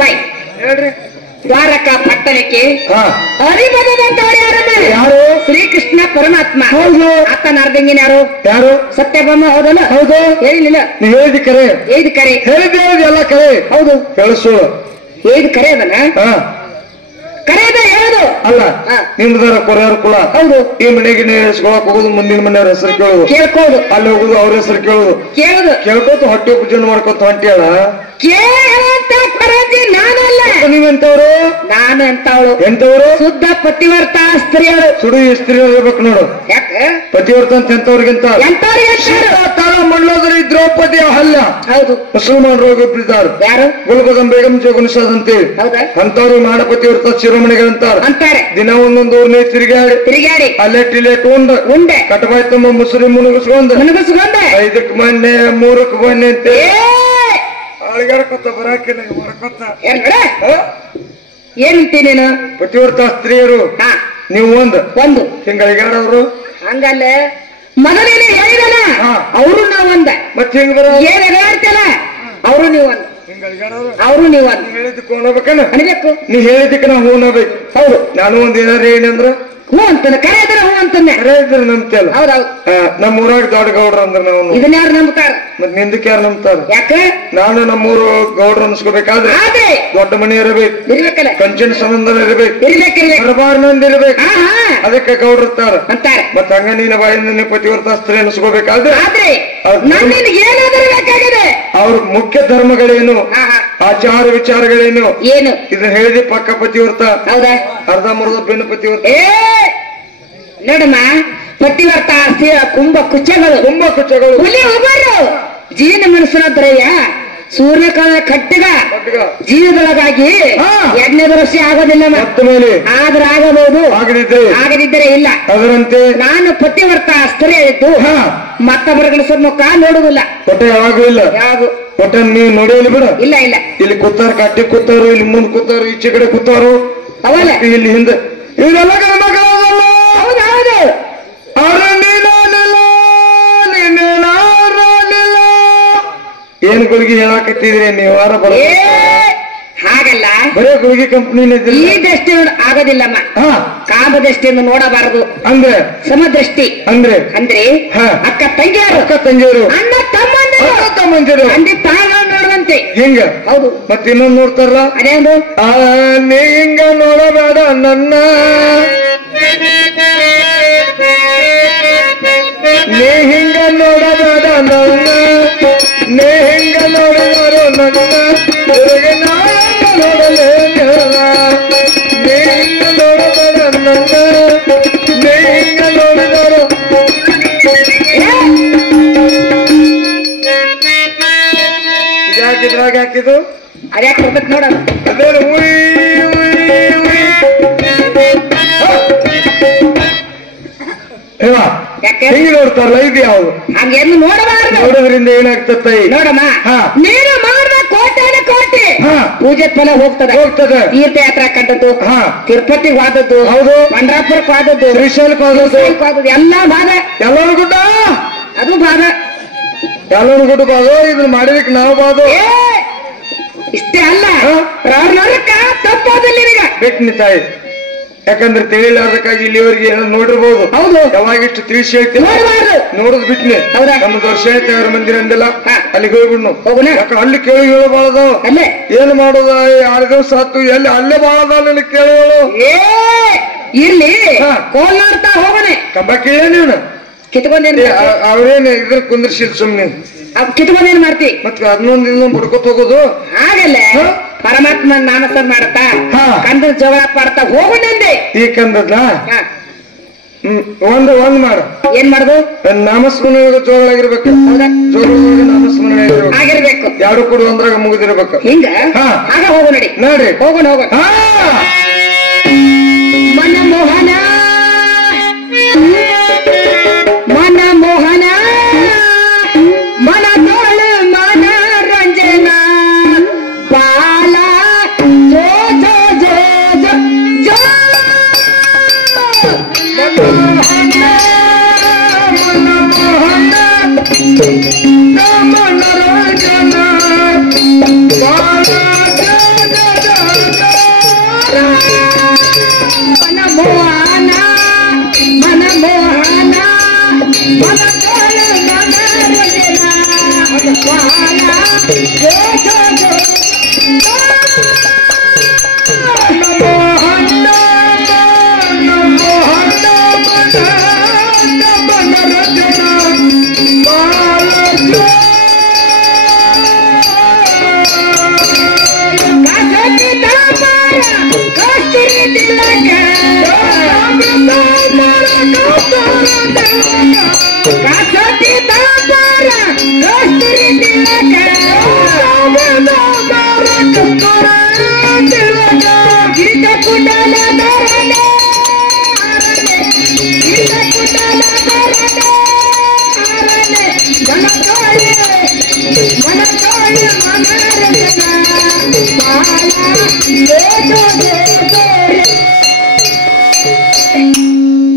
ಬೈ ಹೇಳ್ರಿ. ದ್ವಾರಕಾ ಪಟ್ಟಣಕ್ಕೆ ಹರಿಬದಂತವ್ರು ಯಾರು? ಶ್ರೀಕೃಷ್ಣ ಪರಮಾತ್ಮ. ಆತನ ಅರ್ಧಂಗಿನ ಯಾರು? ಯಾರು? ಸತ್ಯಭಾಮ. ಹೌದಲ್ಲ? ಹೌದು. ಹೇಳಿಲ್ಲ. ನೀ ಹೇಳಿದ ಕರೆ. ಹೇಳಿದ ಕರೆ. ಹೇಳಿದ ಎಲ್ಲ ಕರೆ. ಹೌದು. ಕೆಲಸು ಹೇಳಿದ ಕರೆ ಅದನ್ನ ಕರೆ ಅದ ಹೇಳುದು ಅಲ್ಲ. ನಿಮ್ದಾರ ಕೊರೆಯವ್ರ ಕುಲ. ಹೌದು. ಈ ಮನೆಗೆ ಹೇಳ್ಸ್ಕೊಳಕ್ ಹೋಗುದು, ಮುಂದಿನ ಮನೆಯವ್ರ ಹೆಸರು ಕೇಳುದು, ಕೇಳ್ಕೋದು, ಅಲ್ಲಿ ಹೋಗುದು, ಅವ್ರ ಹೆಸರು ಕೇಳುದು, ಕೇಳ್ಕೋತ ಹೊಟ್ಟೆ ಪೂಜೆ ಮಾಡ್ಕೊತ ಹೊಂಟಿಯಲ್ಲ. ನಾನಲ್ಲ. ನೀವೆಂತವ್ರು? ನಾನು ಎಂತವಳು? ಎಂತವ್ರು? ಶುದ್ಧ ಪತಿವರ್ತ ಸ್ತ್ರೀಯರು. ಸುಡು ಸ್ತ್ರೀ ಇರ್ಬೇಕು ನೋಡು. ಯಾಕೆ ಪತಿವರ್ತ ಅಂತ ಎಂತವ್ರಿಗಿಂತ ಮಳ್ಳೋದ್ರಿ ದ್ರೌಪದಿ ಹಲ್ಲ. ಹೌದು. ಮುಸಲ್ಮಾನರು ಬಿದ್ದಾರೆ. ಯಾರು? ಗುಲ್ಬದಂ ಬೇಗಂ ಜಗುನಿಸದ್ ಅಂತೇಳಿ. ಹೌದಾ? ಅಂತವ್ರು ಮಾಡಪತಿವರ್ತ ಶಿರೋಮಣಿಗಳಂತಾರ ಅಂತಾರೆ. ದಿನ ಒಂದೊಂದು ಊರ್ನೇ ತಿರುಗಾಡಿ ಅಲ್ಲೇ ಟಿಲೇಟ್ ಉಂಡೆ ಕಟಬಾಯ್ ತುಂಬ ಮುಸುರಿ ಮುನುಗಿಸ್ಕೊಂಡ್ 5ಕ್ಕೆ ಮೊನ್ನೆ 3ಕ್ಕೆ ಮೊನ್ನೆ ಅಂತ ಅಳಗಾಡ್ಕೊತ ಬರಾಕಿಲ್ಲ ಹೊರಕೊತ. ಏನಂತಿ ನೀನು? ಪತಿವರ್ತ ಸ್ತ್ರೀಯರು ನೀವು ಒಂದು ಹಿಂಗಳಿಗಾಡವ್ರು ಹಂಗಲ್ಲ. ಮೊದಲೇನೆ ಹೇಳಿದನ ಅವರು ನಾವೊಂದ. ಮತ್ತೆ ಹಿಂಗ ಬರ ಏನ್ ಹೇಳ್ತೇನ ಅವರು ನೀವೊಂದು. ಹಿಂಗಳಿಗಾಡವ್ರು ಅವರು ನೀವೊಂದು. ಹೇಳಿದ್ದಕ್ಕೆ ಹೋಗ್ಬೇಕನ ಅನ್ಬೇಕು. ನೀ ಹೇಳಿದ್ದಕ್ಕೆ ನಾವು ಹೋಗ್ಬೇಕು. ಹೌದು. ನಾನು ಒಂದ್ ಏನಾರ ಏನಂದ್ರ ಹೂ ಅಂತಾನೆ. ಕರೆ ಇದ್ರೆ ಹೂ ಅಂತಾನೆ. ಕರೆ ಇದ್ರೆ ನಂಬ್ತಿಯಲ್ಲ. ಹೌದೌದು. ನಮ್ಮ ಊರಾಗ ದೊಡ್ಡ ಗೌಡ್ರ ಅಂದ್ರ ನಾವು. ಇದನ್ನ ಯಾರು ನಂಬ್ತಾರ? ಮತ್ ನಿಂದಕ್ಕೆ ಯಾರು ನಂಬ್ತಾರ? ಯಾಕೆ? ನಾನು ನಮ್ಮೂರು ಗೌಡ್ರ ಅನ್ಸ್ಕೋಬೇಕಾದ್ರೆ ದೊಡ್ಡ ಮನೆ ಇರಬೇಕು, ಕಂಚಿನ ಸಂಬಂಧ ಇರಬೇಕು, ದರ್ಬಾರ್ನಂದ್ ಇರ್ಬೇಕು. ಅದಕ್ಕೆ ಗೌಡ್ರ ಇರ್ತಾರ ಅಂತಾರೆ. ಮತ್ ಹಂಗ ನೀನ ಬಾಯಿಂದ ಪತಿವರ್ತ ಸ್ತ್ರೀ ಅನ್ಸ್ಕೋಬೇಕಾದ್ರೆ ಏನಾದರೂ ಬೇಕಾಗಿದೆ. ಅವ್ರ ಮುಖ್ಯ ಧರ್ಮಗಳೇನು? ಆಚಾರ ವಿಚಾರಗಳೇನು ಏನು ಇದನ್ನ ಹೇಳಿದೆ ಪಕ್ಕ ಪತಿವ್ರತ ಹೌದಾ ಅರ್ಧ ಮರ್ಧ ಬೆನ್ನು ಪತಿವ್ರತ ನೋಡಮ್ಮ ಪತಿವ್ರತ ಕುಂಭ ಕುಚ್ಚಗಳು ಹುಲಿ ಒಬ್ಬರು ಜೀವನ ಮನುಷ್ಯನದ್ರಯ್ಯ ಸೂರ್ಯಕಾಲ ಕಟ್ಟಿಗ ಜೀವದೊಳಗಾಗಿ 2 ವರ್ಷ ಆಗೋದಿಲ್ಲ ಆದ್ರೆ ಆಗಬಹುದು ಆಗದಿದ್ದರೆ ಇಲ್ಲ ಅದರಂತೆ ನಾನು ಪತಿವ್ರತ ಅಸ್ತ್ರೆ ಹೇಳಿದ್ದು ಮತ್ತೊಬ್ಬರ ಗಣಸರ ಮುಖ ನೋಡುವುದಿಲ್ಲ ಒಟ್ಟ ಯಾವಾಗೂ ಇಲ್ಲ ಯಾವುದು ಒಟ್ಟ ನೀವು ನೋಡಿಯಲ್ಲಿ ಬಿಡ ಇಲ್ಲ ಇಲ್ಲ ಇಲ್ಲಿ ಕೂತಾರ ಕಟ್ಟಿ ಕೂತಾರು ಇಲ್ಲಿ ಮುಂದ್ ಕೂತಾರು ಈಚೆ ಕಡೆ ಕೂತಾರು ಅವಲ್ಲ ಇಲ್ಲಿ ಹಿಂದೆ ಇವರೆಲ್ಲ ಗಣಮಕ್ಕಳಲ್ಲ ಹೌದೌದು ಏನ್ ಗುಳಿಗೆ ಹೇಳಾಕತ್ತಿದ್ರಿ ನೀವು ವಾರ ಬರ ಹಾಗಲ್ಲ ಬರೇ ಗುಳಿಗೆ ಕಂಪನಿ ಈ ದೃಷ್ಟಿ ಆಗೋದಿಲ್ಲಮ್ಮ ಕಾಮದೃಷ್ಟಿಯನ್ನು ನೋಡಬಾರದು ಅಂದ್ರೆ ಸಮದೃಷ್ಟಿ ಅಂದ್ರೆ ಅಕ್ಕ ತಂಗಿಯರು ಅಣ್ಣ ತಮ್ಮಂದಿರು ತಂದೆ ತಾನ ನೋಡುವಂತೆ ಹಿಂಗ ಹೌದು ಮತ್ತೆ ಇನ್ನೊಂದು ನೋಡ್ತಾರಲ್ಲ ಅದೇನು ನೀ ಹಿಂಗ ನೋಡಬೇಡ ನನ್ನ ನೀ ಹಿಂಗ ನೋಡಬೇಡ ನನ್ನ ನೀ ಹಿಂಗ ನೋಡಿದಾರು ನನ್ನ ನೋಡಲೇ ನೀ ಹಿಂಗ ನೋಡಬೇಡ ನನ್ನ ನೀ ಹಿಂಗ ನೋಡಿದಾರು ಇದ್ರಾಗ ಹಾಕಿದ್ದು ಅದ್ಯಾಕೆ ಬರ್ಬೇಕು ನೋಡ ಅದೇನು ಹಿಂಗೆ ನೋಡ್ತಾರಲ್ಲ ಇದು ಯಾವುದು ಹಂಗೇನು ನೋಡಬಾರ್ದು ನೋಡೋದ್ರಿಂದ ಏನಾಗ್ತತ್ತ ನೋಡಮ್ಮ ನೀನು ಮಾಡಿದ ಕೋಟಿ ಪೂಜೆ ಫಲ ಹೋಗ್ತದೆ ತೀರ್ಥಯಾತ್ರೆ ಕಂಡದ್ದು ತಿರುಪತಿಗೆ ಹೋದದ್ದು ಹೌದು ಪಂಡ್ರಾಪುರಕ್ಕೆ ಹೋದದ್ದು ಶ್ರೀಶೈಲಕ್ಕೆ ಹೋದದ್ದು ಎಲ್ಲ ಭಾಗ ಎಲ್ಲರೂ ಗುಡ್ಡ ಅದು ಭಾಗ ಎಲ್ಲರೂ ಗುಡ್ಡ ಬಾದು ಇದನ್ನ ಮಾಡಿದಕ್ಕೆ ನಾವು ಬಾದು ಇಷ್ಟೇ ಅಲ್ಲ ತಪ್ಪೋದಿಲ್ಲ ಬಿಟ್ನಿ ತಾಯಿ ಯಾಕಂದ್ರೆ ತಿಳಿಲಾರ್ದಕ್ಕಾಗಿ ಇಲ್ಲಿವರೆಗೆ ಏನೋ ನೋಡಿರ್ಬೋದು ಹೌದು ಯಾವಾಗಿಷ್ಟು ತಿಳಿಸಿ ಹೇಳ್ತೀನಿ ನೋಡೋದ್ ಬಿಟ್ನಿ ನಮ್ದು ವರ್ಷ ಆಯ್ತು ಅವ್ರ ಮಂದಿರ ಅಂದಿಲ್ಲ ಅಲ್ಲಿಗೆ ಹೋಗ್ಬಿಡ್ನು ಯಾಕ ಅಲ್ಲಿ ಕೇಳಿ ಹೇಳಬಾರದು ಏನು ಮಾಡೋದ 6 ದಿವಸ ಆತು ಎಲ್ಲಿ ಅಲ್ಲೇ ಬಾಳದ ಅಲ್ಲಿ ಕೇಳೋಳು ಇರ್ಲಿ ಕೋಲಾಡ್ತಾ ಹೋಗೋಣ ಕಂಬ ಕೇಳ ನೀನು ಕಿತ್ಕೊಂಡೇನು ಅವ್ರೇನು ಇದ್ರ ಕುಂದ್ರಿಸಿಲ್ ಸುಮ್ನೆ ಕಿತ್ಕೊಂಡೇನ್ ಮಾಡ್ತಿ ಮತ್ ಇನ್ನೊಂದು ಬಡ್ಕೊತ ಹೋಗೋದು ಹಾಗಲ್ಲ ಪರಮಾತ್ಮ ನಾಮಸ್ಮರಣ ಮಾಡತ್ತಾ ಕಂದ ಜಗಳ ಮಾಡ್ತಾ ಹೋಗೋಣಂದೆ ಈ ಕಂದದ ಒಂದ್ ಮಾಡ ಏನ್ ಮಾಡುದು ನಾಮಸ್ಮರಣೆ ಜೋಗಳಾಗಿರ್ಬೇಕು ನಾಮಸ್ಮರಣೆ ಆಗಿರ್ಬೇಕು 2 ಕೂಡ ಒಂದ್ರಾಗ ಮುಗಿದಿರ್ಬೇಕು ಹಿಂಗ ಆಗ ಹೋಗು ನಡಿ ಹೋಗೋಣ ಮನಮೋಹನ ಮನಮೋಹನ ಮನದೋಳ ಮನರಂಜನ ಬಾಲ ಜೋ ಜೋ ಜೋ ಜೋ ಜೋ ಮನಮೋಹನ ಮನಮೋಹನ ಮನರಂಜನ ಬಾಲ ಜೋ ಜೋ ಜೋ ಜೋ ಮನಮೋಹನ ಮನಮೋಹನ ಮನದೋಳ ಮನರಂಜನ ಬಾಲ ಜೋ ಜೋ ಜೋ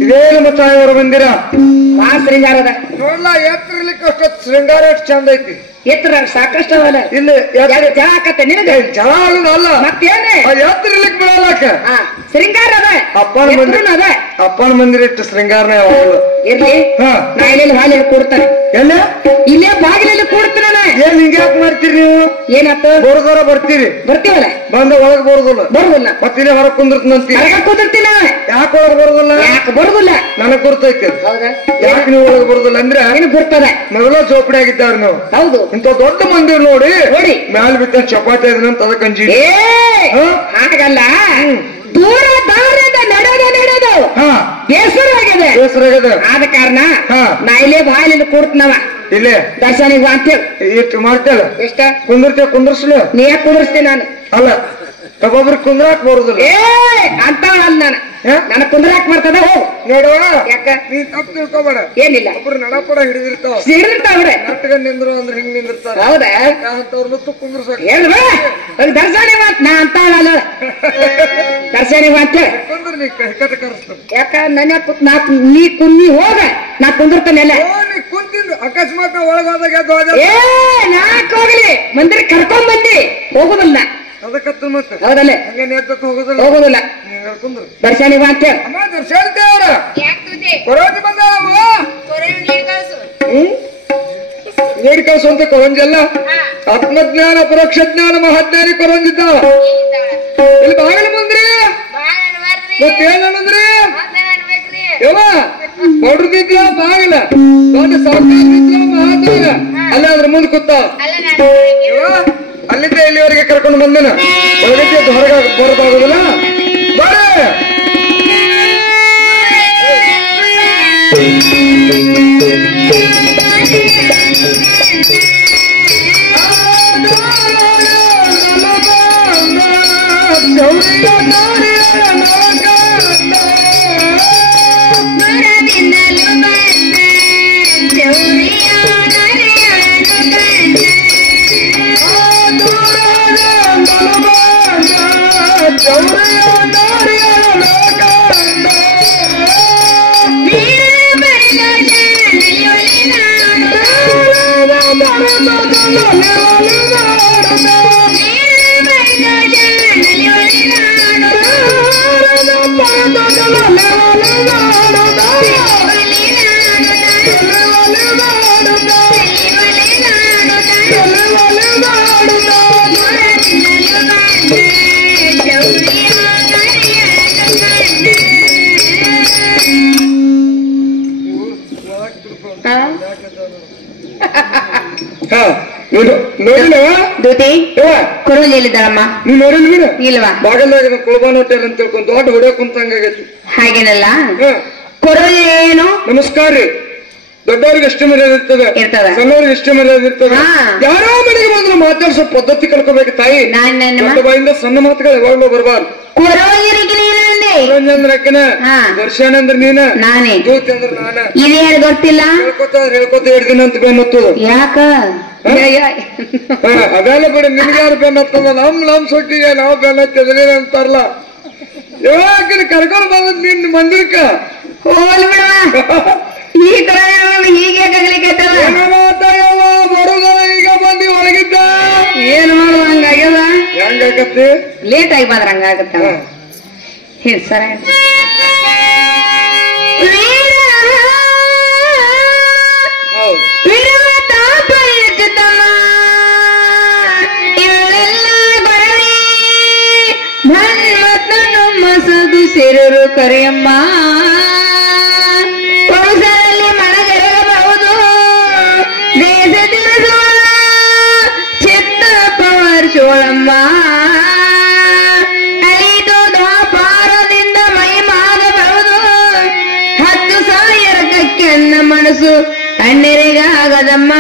ಇದೇನು ಮತ್ತಾಯವರು ಮಂದಿರ ಶೃಂಗಾರದ ನೋಡ್ಲ ಎತ್ತರ ಇರ್ಲಿಕ್ಕೆ ಅಷ್ಟೊತ್ತು ಶೃಂಗಾರ ಎಷ್ಟು ಚಂದ ಐತಿ ಎತ್ತರ ಸಾಕಷ್ಟು ಅವಲ್ಲ ಇಲ್ಲಿ ಜಳ ಆಕತ್ತೆ ನಿನಗೆ ಜಳ ಅಲ್ಲ ಮತ್ತೇನೆ ಎತ್ತರ ಇರ್ಲಿಕ್ಕೆ ಬಿಡಲ್ಲಕ್ಕ ಶೃಂಗಾರ ಅದ ಅಪ್ಪನ ಮಂದಿರ ಇಟ್ಟು ಶೃಂಗಾರನೇ ಇರ್ಲಿ ನಾ ಇಲ್ಲಿ ಹಾಲು ಕೊಡ್ತಾನೆ ಎಲ್ಲ ಇಲ್ಲೇ ಬಾಗಿಲಲ್ಲಿ ಕೂಡ್ತೀನಿ ನಾನು. ಏನ್ ಹಿಂಗ ಯಾಕೆ ಮಾಡ್ತೀರಿ ನೀವು? ಏನಾತ? ಬೋರ್ದವ್ರ ಬರ್ತೀರಿ, ಬರ್ತೀವಲ್ಲ, ಬಂದ ಒಳಗ್ ಬರುದಿಲ್ಲ. ಬರುದಿಲ್ಲ. ಮತ್ತಿಲ್ಲೇ ಹೊರಗ್ ಕುಂದಿರ್ತೀನಂತೀರಿ. ಹೊರಗೆ ಕೂತಿರ್ತೀನಿ. ಯಾಕೆ ಒಳಗ್ ಬರುದಿಲ್ಲ? ಯಾಕೆ ಬರುದಿಲ್ಲ? ನನಗ್ ಗುರ್ತೈತಿ. ಹೌದಾ? ಯಾಕೆ ನೀವು ಒಳಗ್ ಬರುದಿಲ್ಲ ಅಂದ್ರೆ ನಿನಗ್ ಬರ್ತದೆ. ಮೊದಲ ಚೌಪಡಿ ಆಗಿದ್ದಾರ ನಾವು. ಹೌದು. ಇಂತ ದೊಡ್ಡ ಮಂದಿರ್ ನೋಡಿ ನೋಡಿ ಮ್ಯಾಲ ಬಿಟ್ಟ ಚಪಾತಿ ಅದನ್ನಂತ ಅದಕ್ಕೆ ಅಂಜಿ. ಹಾಗಲ್ಲ, ದೂರ ದಾರಿಯಿಂದ ನಡೆದು ಬೇಸರವಾಗಿದೆ. ಆದ ಕಾರಣ ನಾ ಇಲ್ಲೇ ಬಾಯಲ್ಲಿ ಕೂಡ್ತನವ. ಇಲ್ಲೇ ದರ್ಶನಿಗೆ ಅಂತೇಳಿ ಇಷ್ಟು ಮಾಡ್ತೇಳ. ಎಷ್ಟ ಕುಂದಿರ್ತೇವೆ, ಕುಂದ್ರಸ್ಲು. ನೀ ಯಾಕೆ ಕುಂದ್ರಸ್ತೀನಿ ನಾನು? ಅಲ್ಲ, ಒಬ್ಬೊಬ್ರಿಗೆ ಕುಂದ್ರಾಕ್ ಬರುದಿಲ್ಲ. ಅಂತ ಅಲ್ಲ, ನಾನು ಕುಂದ್ರಾಕ್ ಬರ್ತದ. ಹೋಗು ನೋಡುವ, ಯಾಕ ನೀ ತಪ್ಪು ತಿಳ್ಕೊಬೇಡ. ಏನಿಲ್ಲ, ಒಬ್ರು ನಡಪಡ ಹಿಡಿದಿರ್ತಾವ. ಸಿಡಿರ್ತಾವ್ರೆ. ನಟ್ಟಗ ನಿಂದ್ರು ಅಂದ್ರೆ ಹಿಂಗ್ ನಿಂದಿರ್ತಾರ. ಹೌದಾ? ಅಂತವ್ರನ್ನ ಕುಂದ್ರಸಾಕ ಹೇಳ್ರ ದರ್ಶನಿ ಮಾತ್ ನಾ ಅಂತ ಅಲ್ಲ. ದರ್ಶನಿ ಮಾತ ಕುಂದ್ರ ನೀ ಕಟ ಕರೆಸ್ತಾರ. ಯಾಕ ನನ್ನ ನೀ ಕುನ್ನಿ ಹೋಗ, ನಾ ಕುಂದಿರ್ತಾನೆಲ್ಲ. ನೀ ಕುಂತಿಂದು ಅಕಸ್ಮಾತ್ ಒಳಗೋದಾಗ ನಾಕ್ ಹೋಗ್ಲಿ, ಮಂದಿರ ಕರ್ಕೊಂಡ್ ಬಂದಿ ಹೋಗುದಿಲ್ಲ. ಅದಕ್ಕತ್ತ ಮತ್ತೆ ಹೌದಲ್ಲ? ಹಂಗೆ ನೇತಕ್ಕೆ ಹೋಗುದಿಲ್ಲ. ಹೋಗುದಿಲ್ಲ. ಕುಂದ್ರ ದರ್ಶನಿ ಮಾತ ಅಮ್ಮ ದರ್ಶಾಳ್ತೇವ್ರ ಕೊರೋಜಿ ಬಂದಾವ. ನೀಡಿ ಕಳ್ಸು ಅಂತ ಕೊರಂಜಲ್ಲ. ಆತ್ಮಜ್ಞಾನ, ಪರೋಕ್ಷ ಜ್ಞಾನ, ಮಹಾಜ್ಞಾನಿ ಕೊರಂಜಿದ್ದಾವ. ಇಲ್ಲಿ ಬಾಗಿಲು ಬಂದ್ರಿ ಮತ್ತೇನ್ ಅನ್ನದ್ರಿ? ಯವ್ವ ಬಡ್ರದಿದ್ಲ ಬಾಗಿಲ, ದೊಡ್ಡ ಸರ್ಕಾರದಿದ್ಲ ಮಹಾತ್ಮಾಗ ಅಲ್ಲ ಅದ್ರ ಮುಂದೆ ಕೂತಾವ. ಅಲ್ಲಿದ್ದ ಇಲ್ಲಿವರೆಗೆ ಕರ್ಕೊಂಡು ಬಂದೇನ. ಒಳಗಕ್ಕೆ ಹೊರಗ ಬರೋದಾಗುದಿಲ್ಲ. ಬಾರೆ ಕೊರೋಲಿದ್ದಾಳಮ್ಮ. ನೀವ್ ನೋಡಿಲ್ವಿನ? ಇಲ್ವಾ? ಬಾಗಲ್ದಾಗ ಕುಳಬಾನ್ ಹೊಟ್ಯಾರ ಅಂತ ತಿಳ್ಕೊಂಡ್ ದೊಡ್ಡ ಹೊಡೆ ಕುಂತಂಗಾಗೈತಿ. ಹಾಗೇನಲ್ಲ, ಕೊರೋಲಿ ಏನು? ನಮಸ್ಕಾರ ರೀ. ದೊಡ್ಡವ್ರಿಗೆ ಎಷ್ಟು ಮರ್ಯಾದೆ ಇರ್ತದೆ, ಸಣ್ಣವ್ರಿಗೆ ಎಷ್ಟು ಮರ್ಯಾದೆ ಇರ್ತದೆ. ಯಾರೋ ಮನೆಗೆ ಬಂದ್ರು ಮಾತಾಡ್ಸೋ ಪದ್ಧತಿ ಕಲ್ಕೋಬೇಕು ತಾಯಿ. ದೊಡ್ಡ ಬಾಯಿಂದ ಸಣ್ಣ ಮಾತುಗಳು ಯಾವಾಗ್ಲೂ ಬರ್ಬಾರ್ದು. ದರ್ಶನ ಅಂದ್ರೆ ನೀನ, ಜ್ಯೋತಿ ಅಂದ್ರೆ ನಾನ. ಇದೇನು ಗೊತ್ತಿಲ್ಲ, ಹೇಳ್ಕೊತ ಹಿಡ್ದಿನ ಅಂತ ಬೆನ್ನತ್ತು. ಯಾಕ ಅದೆಲ್ಲ ಬಿಡ, ನಿಮ್ಗೆ ಯಾರು ಬೆನ್ನತ್ತದ? ನಮ್ ಸೊಟ್ಟಿಗೆ ನಾವು ಬೆನ್ನತ್ತಿದ್ರೆ ಅಂತಾರಲ್ಲ. ಯಾಕೆ ಕರ್ಕೊಂಡು ಬಂದ್ ನಿನ್ ಮಂದಿರಕ್ಕ ಹೋಲ್ ಬಿಡುವ. ಈ ತರ ಹೀಗೆ ಕಗ್ಲಿಕ್ಕೆ ಬರುದ ಈಗ ಬಂದಿ ಒಳಗಿದ್ದ. ಏನ್ ಮಾಡುವ ಹಂಗಾಗ್ಯದ. ಹೆಂಗಾಗತ್ತೆ? ಲೇಟ್ ಆಗಿ ಬಂದ್ರ ಹಂಗಾಗತ್ತ. ಹೇಳಿ ಸರ. ಸೇರರು ಕರೆಯಮ್ಮ, ಪುರುಷರಲ್ಲಿ ಮನಗೆರಬಹುದು ದೇಶ ತಿಳಿಸುವ ಚಿತ್ತ ಪವರ್ ಚೋಳಮ್ಮ. ಅಲಿದು ದ್ವಾಪಾರದಿಂದ ಮಹಿಮಾಗಬಹುದು 10,000 ಕೆನ್ನ ಮನಸ್ಸು ಕಣ್ಣೆರೆಗಾಗದಮ್ಮ.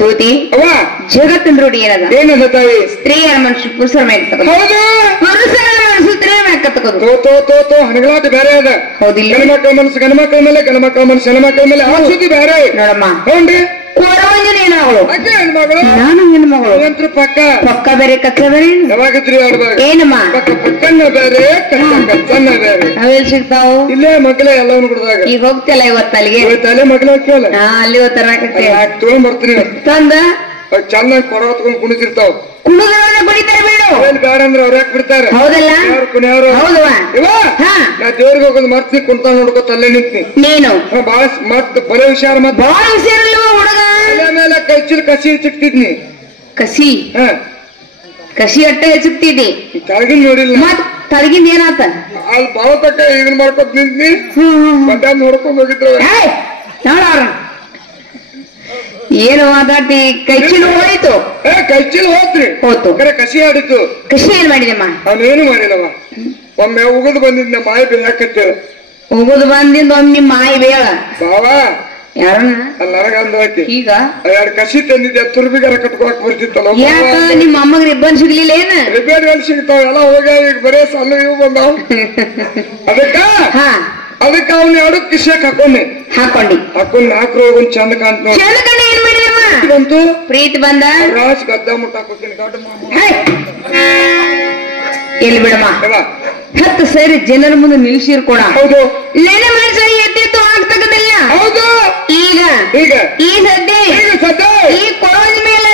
ಭೂತಿ ಜಗತ್ತಿನ ರೂಢಿ ಏನದ? ಸ್ತ್ರೀಯರ ಮನುಷ್ಯ ಪುರುಷರ ಮ್ಯಾಗ ತಗೋದು, ಪುರುಷರ ಮನಸ್ಸು ಸ್ತ್ರೀಯ ಮ್ಯಾಗ ತಗೋದು. ಹಣಗಳಾಟ ಬೇರೆ ಅದ. ಹೌದಿಲ್ಲ? ಗಣಮಕ್ಕಳ ಮನಸ್ಸು ಗಣಮಕ್ಕಳ ಮೇಲೆ, ಗಣಮಕ್ಕಳ ಮನಸ್ಸು ಹೆಣ್ಮಕ್ಕಳ ಮೇಲೆ. ಆ ಸುದ್ದಿ ಬೇರೆ ನೋಡಮ್ಮ. ಹೌನ್ರಿ. ನೀನು ಹೆಣ್ಮಗಳು ಅಕ್ಕ ಹೆಣ್ಮಗಳು ನಾನು ಹೆಣ್ಮಗಳು ನಂತರ ಪಕ್ಕ ಪಕ್ಕ ಬೇರೆ ಕಕ್ಕ ಬೇರೆ ಯಾವಾಗಿದ್ರಿ ಆಡ್ಬಾರ್ದು ಏನಮ್ಮ ಪಕ್ಕ ಪಕ್ಕನ್ನ ಬೇರೆ ಕಚ್ಚನ್ನ ಬೇರೆ ಅವೆಲ್ ಸಿಗ್ತಾವು ಇಲ್ಲೇ ಮಕ್ಕಳೇ ಎಲ್ಲವನ್ನ ಬಿಡದಾಗ ಈಗ ಹೋಗ್ತಿಲ್ಲ ಇವತ್ತು ಅಲ್ಲಿಗೆ ತಲೆ ಮಕ್ಕಳು ಹಾಕ್ಯವಲ್ಲ ಅಲ್ಲಿ ತರಾಕತ್ತೆ ತಗೊಂಡ್ ಬರ್ತೀನಿ ತಂದ ಚೆನ್ನಾಗಿ ಕೊಡ ಹೊತ್ಕೊಂಡ್ ಕುಣಿತಿರ್ತಾವ ಕುಣಿದ್ರೆ ಕುಣಿತಾರೆ ಬಿಡು ಅವೇನ್ ಬೇಡ ಅಂದ್ರೆ ಅವ್ರ ಯಾಕೆ ಬಿಡ್ತಾರೆ ಹೌದಲ್ಲ ಯಾರು ಕುಣಿಯವರು ಹೌದವಾ ನಾ ದೇವ್ರಿಗೆ ಹೋಗೋದು ಮರ್ತಿ ಕುಂತ ನೋಡ್ಕೊತ ಅಲ್ಲೇ ನಿಂತೀನಿ ನೀನು ಬಾಳ ಮತ್ ಬರೇ ವಿಚಾರ ಮತ್ ಬಾಳ ಹುಷಾರಲ್ವ ಹುಡುಗ ತಲೆ ಮೇಲೆ ಕೈಚಲ್ ಕಸಿ ಚಿಕ್ತಿದ್ನಿ ಕಸಿ ಕಸಿ ಅಟ್ಟ ಹೆಚ್ಚುತ್ತಿದ್ದಿ ಕೆಳಗಿನ ನೋಡಿಲ್ಲ ಮತ್ ತಳಗಿಂದ ಏನಾತ ಅಲ್ಲಿ ಬಾಳ ತಕ್ಕ ಇದನ್ ಮಾಡ್ಕೊತ ನಿಂತ್ನಿ ಬಂದ ನೋಡ್ಕೊಂಡ್ ಹೋಗಿದ್ರು ನೋಡವ್ರ ಏನು ಮಾತಾಡ್ತಿ ಕೈಚಿನ ಹೋಯ್ತು ಕೈಚಲ್ ಹೋತ್ರಿ ಹೋತು ಕರೆ ಕಸಿ ಆಡಿತ್ತು ಕಸಿ ಏನ್ ಮಾಡಿದಮ್ಮ ಅವನೇನು ಮಾಡಿಲ್ಲವ ಒಮ್ಮೆ ಉಗಿದು ಬಂದಿದ್ದ ಮಾಯ ಬೆಳಕತ್ತೇಳ ಹೋಗುದು ಬಂದಿಂದ ಒಮ್ಮೆ ಮಾಯಿ ಬೇಳ ಬಾವಾ ಯಾರನ್ನ ಅಲ್ಲಿ ನನಗಂದು ಐತಿ ಈಗ ಎರಡು ಕಸಿ ತಂದಿದ್ದೆ ತುರ್ಬಿಗಾರ ಕಟ್ಕೊಳಕ್ ಬರ್ತಿತ್ತಲ್ಲ ಯಾಕ ನಿಮ್ಮ ಅಮ್ಮಗ ರಿಬ್ಬನ್ ಸಿಗ್ಲಿಲ್ಲ ಏನ ರಿಪೇರಿ ಎಲ್ಲಿ ಸಿಗ್ತಾವ ಎಲ್ಲ ಹೋಗ ಈಗ ಬರೇ ಸಣ್ಣ ಇವು ಬಂದಾವ ಅದಕ್ಕ ಅವ್ನ ಎರಡು ಕಿಶಕ್ ಹಾಕೊಂಡೆ ಹಾಕೊಂಡಿ ಹಾಕೊಂಡ್ ನಾಲ್ಕು ಒಂದ್ ಚಂದ ಕಾಣ್ತ ಏನ್ ಮಾಡಿದಮ್ಮ ಬಂತು ಪ್ರೀತಿ ಬಂದ ರಾಜ್ ಗದ್ದ ಮುಟ್ಟ ಹಾಕೋತೀನಿ ಗಾಟ ಎಲ್ಲಿ ಬಿಡಮ್ಮ ಹತ್ತು ಸೇರಿ ಜನರ ಮುಂದೆ ನಿಲ್ಸಿರ್ ಕೂಡ ಹೌದು ನೆನೆ ಮನುಷ್ಯ ಎತ್ತಿತ್ತು ಆಗ್ತಕ್ಕದಿಲ್ಲ ಹೌದು ಈಗ ಈಗ ಈ ಸದ್ಯ ಈಗ ಸದ್ಯ ಈ ಕೊರೋಜ್ ಮೇಲೆ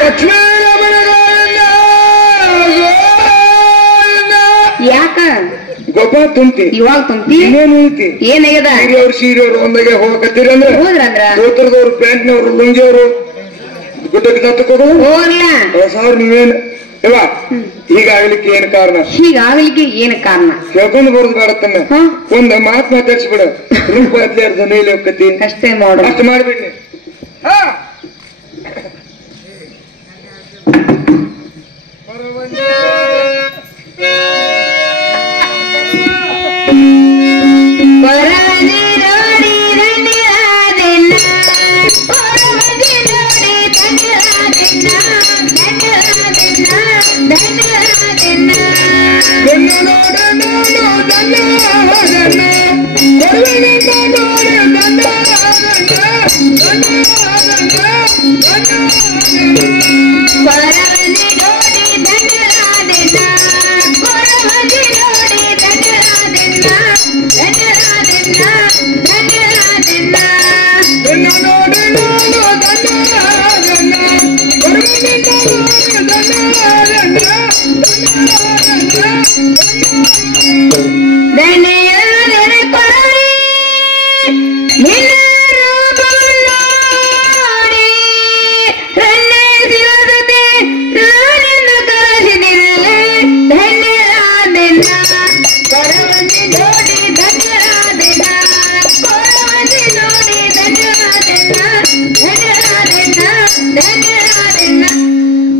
ಲಕ್ಷ್ಮೀ ಯಾಕ ಗೊಬ್ಬ ತುಂಬಿ ಇವಾಗ ತುಂಬಿ ಇನ್ನೇನು ಐತಿ ಏನಾಗ್ಯದ ಸೀರೆಯವ್ರು ಸೀರೆಯವ್ರು ಒಂದಾಗೆ ಹೋಗಕತ್ತೀರಿ ಅಂದ್ರೆ ಹೋದ್ರಂದ್ರ ಧೋತ್ರದವ್ರು ಪ್ಯಾಂಟ್ನವ್ರು ಲುಂಗಿಯವರು ಗುಡ್ಡಕ್ಕೆ ದತ್ತಕೋದು ಹೋಗ್ಲ ಸಾರ್ ನೀವೇನು ಇವ ಹೀಗಾಗ್ಲಿಕ್ಕೆ ಏನ್ ಕಾರಣ ಹೀಗಾಗ್ಲಿಕ್ಕೆ ಏನ್ ಕಾರಣ ಕೇಳ್ಕೊಂಡು ಬರೋದು ಬೇಡತ್ತನ್ನ ಒಂದ್ ಮಾತ್ ಮಾತಾಡ್ಸ್ಬಿಡ ರೂಪಾಯಿ ಧ್ವನಿಲಿ ಹೋಗ್ಕತಿ ಅಷ್ಟೇ ಮಾಡು ಅಷ್ಟು ಮಾಡ್ಬಿಡ್ನಿ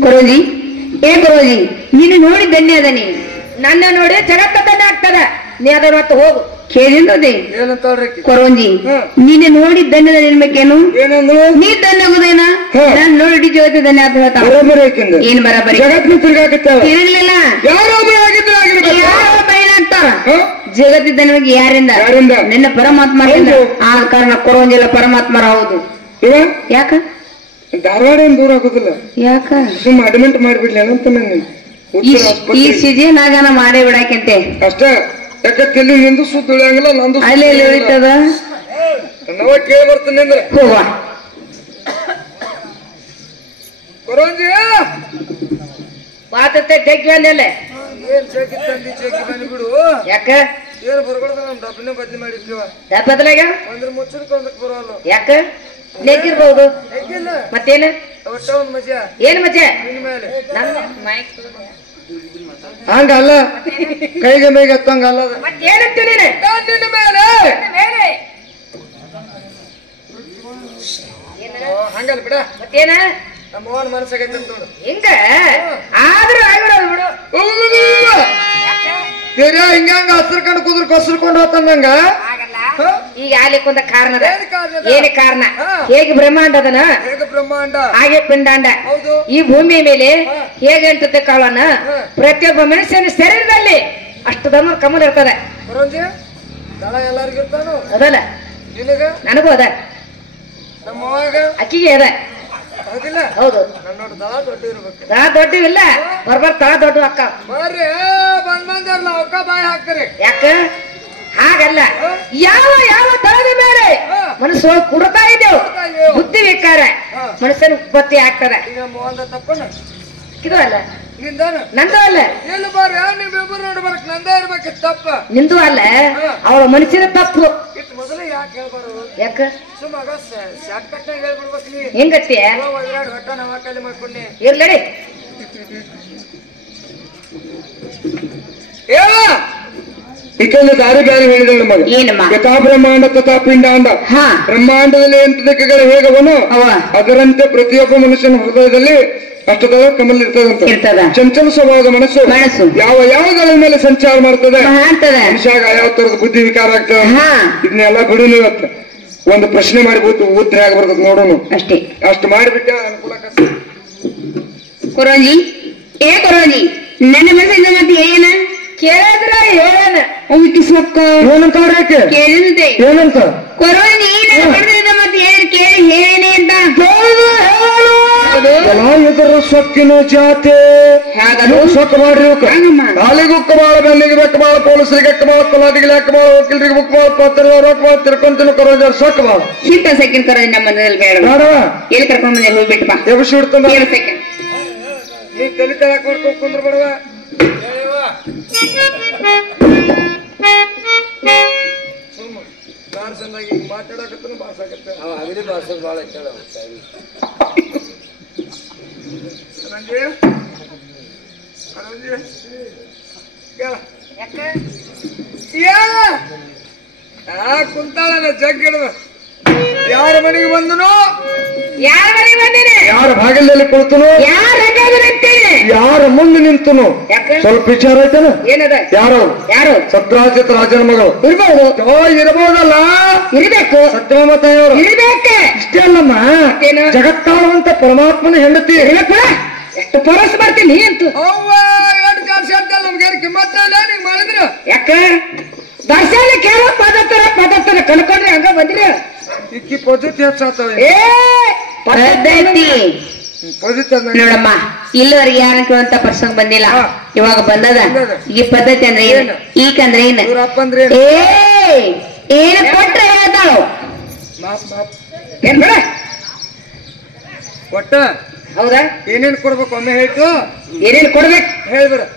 ಕೊರೋಜಿ ಏ ಕೊರೋಜಿ ನೀನು ನೋಡಿ ಧನ್ಯ ಅದ ನೀ ನನ್ನ ನೋಡಿ ಜಗತ್ತ ಧನ್ಯ ಆಗ್ತದ ನೀ ಅದರ ಹೊತ್ತು ಹೋಗು ಕೇಳಿಲ್ಲದೆ ಕೊರೋಂಜಿ ನೀನೆ ನೋಡಿ ಧನ್ಯದ ನಿನ್ಬೇಕೇನು ನೀ ಧನ್ಯ ಆಗುದೇನ ನಾನ್ ನೋಡಿ ಜಗತ್ತ ಧನ್ಯ ಅಂತ ಹೇಳ್ತಾವ ಏನ್ ಬರಾಬರಿ ತಿರುಗಲಿಲ್ಲ ಜಗತ್ತಿದ್ದ ನಿಮಗೆ ಯಾರಿಂದ ನಿನ್ನ ಪರಮಾತ್ಮರಿಂದ ಆ ಕಾರಣ ಕೊರೋಂಜಿಲ್ಲ ಪರಮಾತ್ಮರ ಹೌದು ಯಾಕ ಧಾರವಾಡ ಏನ್ ದೂರ ಆಗುದಿಲ್ಲ ಯಾಕ ಸುಮ್ಮ ಅಡ್ಮಿಟ್ ಮಾಡ್ಬಿಡ್ಲಿ ಅಂತ ಈ ಸೀಸನ್ ಆಗಾನ ಮಾಡೇ ಬಿಡಾಕಂತೆ ಅಷ್ಟ ಯಾಕ ತಲೆ ನಿಂದು ಸುತ್ತ ಉಳಿಯಂಗಿಲ್ಲ ನಂದು ಅಲ್ಲೇ ಉಳಿತದ ನಾವ ಕೇಳಿ ಬರ್ತೀನಿ ಅಂದ್ರೆ ಹೋಗ ಕೊರೋಂಜಿ ಪಾತತ್ತೆ ತೆಗ್ಗಿ ಬಂದಲ್ಲೇ ಏನ್ ಚೇಕಿ ತಂದಿ ಚೇಕಿ ಬಂದ್ಬಿಡು ಯಾಕ ಏನು ಬರ್ಕೊಳ್ದ ನಮ್ ಡಬ್ಬಿನ ಬದ್ಲಿ ಮಾಡಿರ್ತೀವ ಬದಲಾಗ ಒಂದ್ರ ಮುಚ್ಚಲ್ಕೊಂಡಕ್ ಬರೋಲ್ಲ ಯಾಕ ನೆಗ್ಗಿರ್ಬಹುದು ಹೇಗಿಲ್ಲ ಮತ್ತೇನ ಒಟ್ಟ ಒಂದ್ ಮಜಾ ಏನ್ ಮಜಾ ನಿನ್ ಮೇಲೆ ಹಂಗಲ್ಲ ಕೈಗೆ ಮೇಗೆ ಎತ್ತಂಗಲ್ಲ ಮತ್ತೇನಂತ ನೀನು ನಿನ್ನ ಮೇಲೆ ಹಂಗಲ್ಲ ಬಿಡ ಮತ್ತೇನ ನಮ್ಮ ಅವನ ಮನಸ್ಸಾಗೈತೆ ನೋಡು ಹಿಂಗ ಆದ್ರೂ ಆಗಿರೋದು ಬಿಡು ಬೇರೆ ಹಿಂಗಂಗ ಹಸ್ರಕೊಂಡು ಕುದ್ರ ಕೊಸ್ರಕೊಂಡು ಹೋತಂದಂಗ ಈಗ ಆಗ್ಲಿಕ್ಕೊಂದ ಕಾರಣ ಏನೇ ಕಾರಣ ಹೇಗೆ ಬ್ರಹ್ಮಾಂಡ ಅದನ ಬ್ರಹ್ಮಾಂಡ ಹಾಗೆ ಪಿಂಡಾಂಡ ಈ ಭೂಮಿಯ ಮೇಲೆ ಹೇಗೆ ಅಂತತೆ ಕಾಳನ್ನ ಪ್ರತಿಯೊಬ್ಬ ಮನುಷ್ಯನ ಶರೀರದಲ್ಲಿ ಅಷ್ಟು ದಮ್ಮ ಕಮಲ ಇರ್ತದೆ ದಳ ಎಲ್ಲರಿಗೂ ಇರ್ತಾನು ಅದಲ್ಲ ನಿನಗ ನನಗೂ ಅದ ಅಕ್ಕಿಗೆ ಅದ ಹೌದು ತಳ ದೊಡ್ಡವಿಲ್ಲ ಬರ್ಬರ್ ತಳ ದೊಡ್ಡ ಅಕ್ಕ ಯಾಕ ಹಾಗಲ್ಲ ಯಾವ ಯಾವ ತಳದ ಮೇಲೆ ಮನಸ್ಸು ಕುಡ್ತಾ ಇದ್ದೇವು ಬುದ್ಧಿ ವಿಕಾರ ಮನುಷ್ಯನ ಉತ್ಪತ್ತಿ ಆಗ್ತದೆ ಇದು ಅಲ್ಲ ನಂದು ಅಲ್ಲ ನಿಂದು ಅಲ್ಲ ಅವಳ ಮನುಷ್ಯನ ತಪ್ಪು ಯಾಕ ಹೆಂಗತ್ತೀಯ ಇರ್ಲಡಿ ಈಗೊಂದು ದಾರಿ ಬೇರೆ ಹೇಳಿದಳು ಮಗ ಯಥಾ ಬ್ರಹ್ಮಾಂಡ ತಥಾ ಪಿಂಡಾಂಡ ಬ್ರಹ್ಮಾಂಡದಲ್ಲಿ ಎಂಟದಿಕ್ಕಗಳ ಹೇಗವನು ಅದರಂತೆ ಪ್ರತಿಯೊಬ್ಬ ಮನುಷ್ಯನ ಹೃದಯದಲ್ಲಿ ಅಷ್ಟದ ಕಮಲ್ ಇರ್ತದಂತ ಚಂಚಲ ಸ್ವಭಾವದ ಮನಸ್ಸು ಯಾವ ಯಾವಗಳ ಮೇಲೆ ಸಂಚಾರ ಮಾಡ್ತದೆ ಮನುಷ್ಯಾಗ ಯಾವ ತರದ ಬುದ್ಧಿ ವಿಕಾರ ಆಗ್ತದೆ ಇದನ್ನೆಲ್ಲ ಬಿಡು ಇವತ್ತು ಒಂದು ಪ್ರಶ್ನೆ ಮಾಡಿಬಿಟ್ಟು ಉತ್ತರ ಆಗ್ಬರ್ತದ ನೋಡೋಣ ಅಷ್ಟೇ ಅಷ್ಟು ಮಾಡಿಬಿಟ್ಟ ಅನುಕೂಲ ಕೊರೋಜಿ ಏ ಕೊರೋಜಿ ನನ್ನ ಮನಸ್ಸಿಂದ ಮತ್ತೆ ಏನ ಕೇಳಿದ್ರ ಹೇಳನ ಹುಟ್ಟಿಸ್ಮಕ್ಕ ಏನಂತ ಕೇಳಿದೆ ಏನಂತ ಕೊರೋಜಿ ನನ್ನ ಮನಸ್ಸಿಂದ ಮತ್ತೆ ಏನು ಕೇಳಿ ಹೇಳೇನೆ ಅಂತ ಇದರ ಸೊಕ್ಕಿನ ಜಾತೆ ಸೊಕ್ಕ ಮಾಡ್ರಿ ಕಾಲಿಗೆ ಉಕ್ಕ ಬಾಳ ಬೆನ್ನಿಗೆ ಬೆಕ್ಕ ಬಾಳ ಪೊಲೀಸರಿಗೆ ಎಕ್ಕ ಬಾಳ ಕೊಲಾದಿಗೆ ಲೆಕ್ಕ ಬಾಳ ವಕೀಲರಿಗೆ ಬುಕ್ ಬಾಳ ಪತ್ರ ರೊಕ್ಕ ಬಾಳ ತಿರ್ಕೊಂತಿನ ಕರೋಜಾರ ಸೊಕ್ಕ ಬಾಳ ಸಿಕ್ಕ ಸೆಕೆಂಡ್ ಕರೋಜಿ ನಮ್ಮ ಮನೇಲಿ ಬೇಡ ಎಲ್ಲಿ ಕರ್ಕೊಂಡ್ ಬಂದೆ ಹೋಗ್ಬಿಟ್ಟು ಬಾ ಎಬ್ಬಿಸಿ ಬಿಡ್ತಾನ ಸೆಕೆಂಡ್ ನೀ ತಲೆ ತಳಕ್ ಮಾಡ್ಕೊಂಡ್ ಕುಂದ್ರ ಬಡವ ಚಂದಾಗಿ ಮಾತಾಡಕತ್ತ ಬಾರ್ಸಾಕತ್ತ ಅಗದಿ ಬಾರ್ಸೋದು ಬಾಳ ಐತಲ್ಲ ಕುಂತಾಳ ಜಗ್ಗಿಡ ಯಾರ ಮನೆಗೆ ಬಂದನು ಯಾರ ಮನೆಗೆ ಬಂದೇನೆ ಯಾರ ಭಾಗದಲ್ಲಿ ಕುಳಿತನು ಯಾರ ಮುಂದೆ ನಿಂತನು ಸ್ವಲ್ಪ ವಿಚಾರ ಆಯ್ತಾನ ಏನದ ಯಾರು ಯಾರು ಸತ್ರಾಜಿತ್ ರಾಜನ ಮಗಳು ಇರ್ಬೋದು ಇರಬಹುದಲ್ಲ ಇರಬೇಕು ಸತ್ಯಮತಾಯವರು ಇರಬೇಕೆ ಇಷ್ಟೇ ಅಲ್ಲಮ್ಮ ಜಗತ್ತಾಳುವಂತ ಪರಮಾತ್ಮನ ಹೆಂಡತಿ ಎಷ್ಟು ಪರಸ್ ಬರ್ತೀನಿ ಅಂತು ನಮ್ಗೆ ಕಿಮ್ಮತ್ತ ನೀವ್ ಮಾಡಿದ್ರ ಯಾಕ ದರ್ಶನ ಕೇಳೋ ಪದತ್ತರ ಕಲ್ಕೊಂಡ್ರಿ ಹಂಗ ಬಂದ್ರಿ ಇಕ್ಕಿ ಪದ್ಧತಿ ಹೆಚ್ಚಾತವ ನೋಡಮ್ಮ ಇಲ್ಲಿವರೆಗೆ ಯಾರ ಕೇಳುವಂತ ಪ್ರಸಂಗ ಬಂದಿಲ್ಲ ಇವಾಗ ಬಂದದ ಈ ಪದ್ಧತಿ ಅಂದ್ರೆ ಏನು ಈಗಂದ್ರೆ ಏನು ಏನ ಕೊಟ್ರೆ ಹೇಳ್ತಾಳು ಏನ್ ಬೇಡ ಒಟ್ಟ ಹೌದಾ ಏನೇನ್ ಕೊಡ್ಬೇಕು ಒಮ್ಮೆ ಹೇಳ್ತು ಏನೇನು ಕೊಡ್ಬೇಕು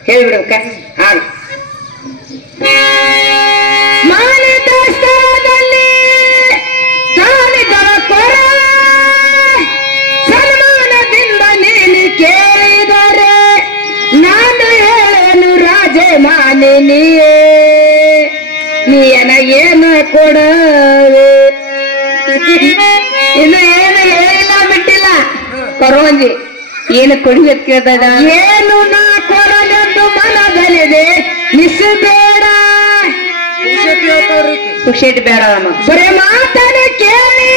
ಹೇಳ್ಬಿಡ್ಬೇಕ ಹಾಗೆ ಮಾನಿತ ಸ್ಥಳದಲ್ಲಿ ತಾನಿದರ ಕೊರ ಸನ್ಮಾನದಿಂದ ನೀನು ಕೇಳಿದರೆ ನಾನು ಹೇಳನು ರಾಜೆ ಮಾನಿನಿಯೇ ನೀನ ಏನು ಕೊಡವೆ ಇನ್ನು ಏನು ಹೇಳಿಲ್ಲ ಬಿಟ್ಟಿಲ್ಲ ಕೊರವಂಜಿ ಏನು ಕೊಡ್ಬೇಕು ಕೇಳ್ತಾ ಇದ್ದ ಏನು ನಾ ಕೊಡಲೆಂದು ಮನದಲ್ಲಿದೆ ನಿಸ್ಬೇಡ ಖುಷಿಟ್ಟು ಬೇಡ ನಮ್ಮ ಬರೇ ಮಾತನ್ನ ಕೇಳಿ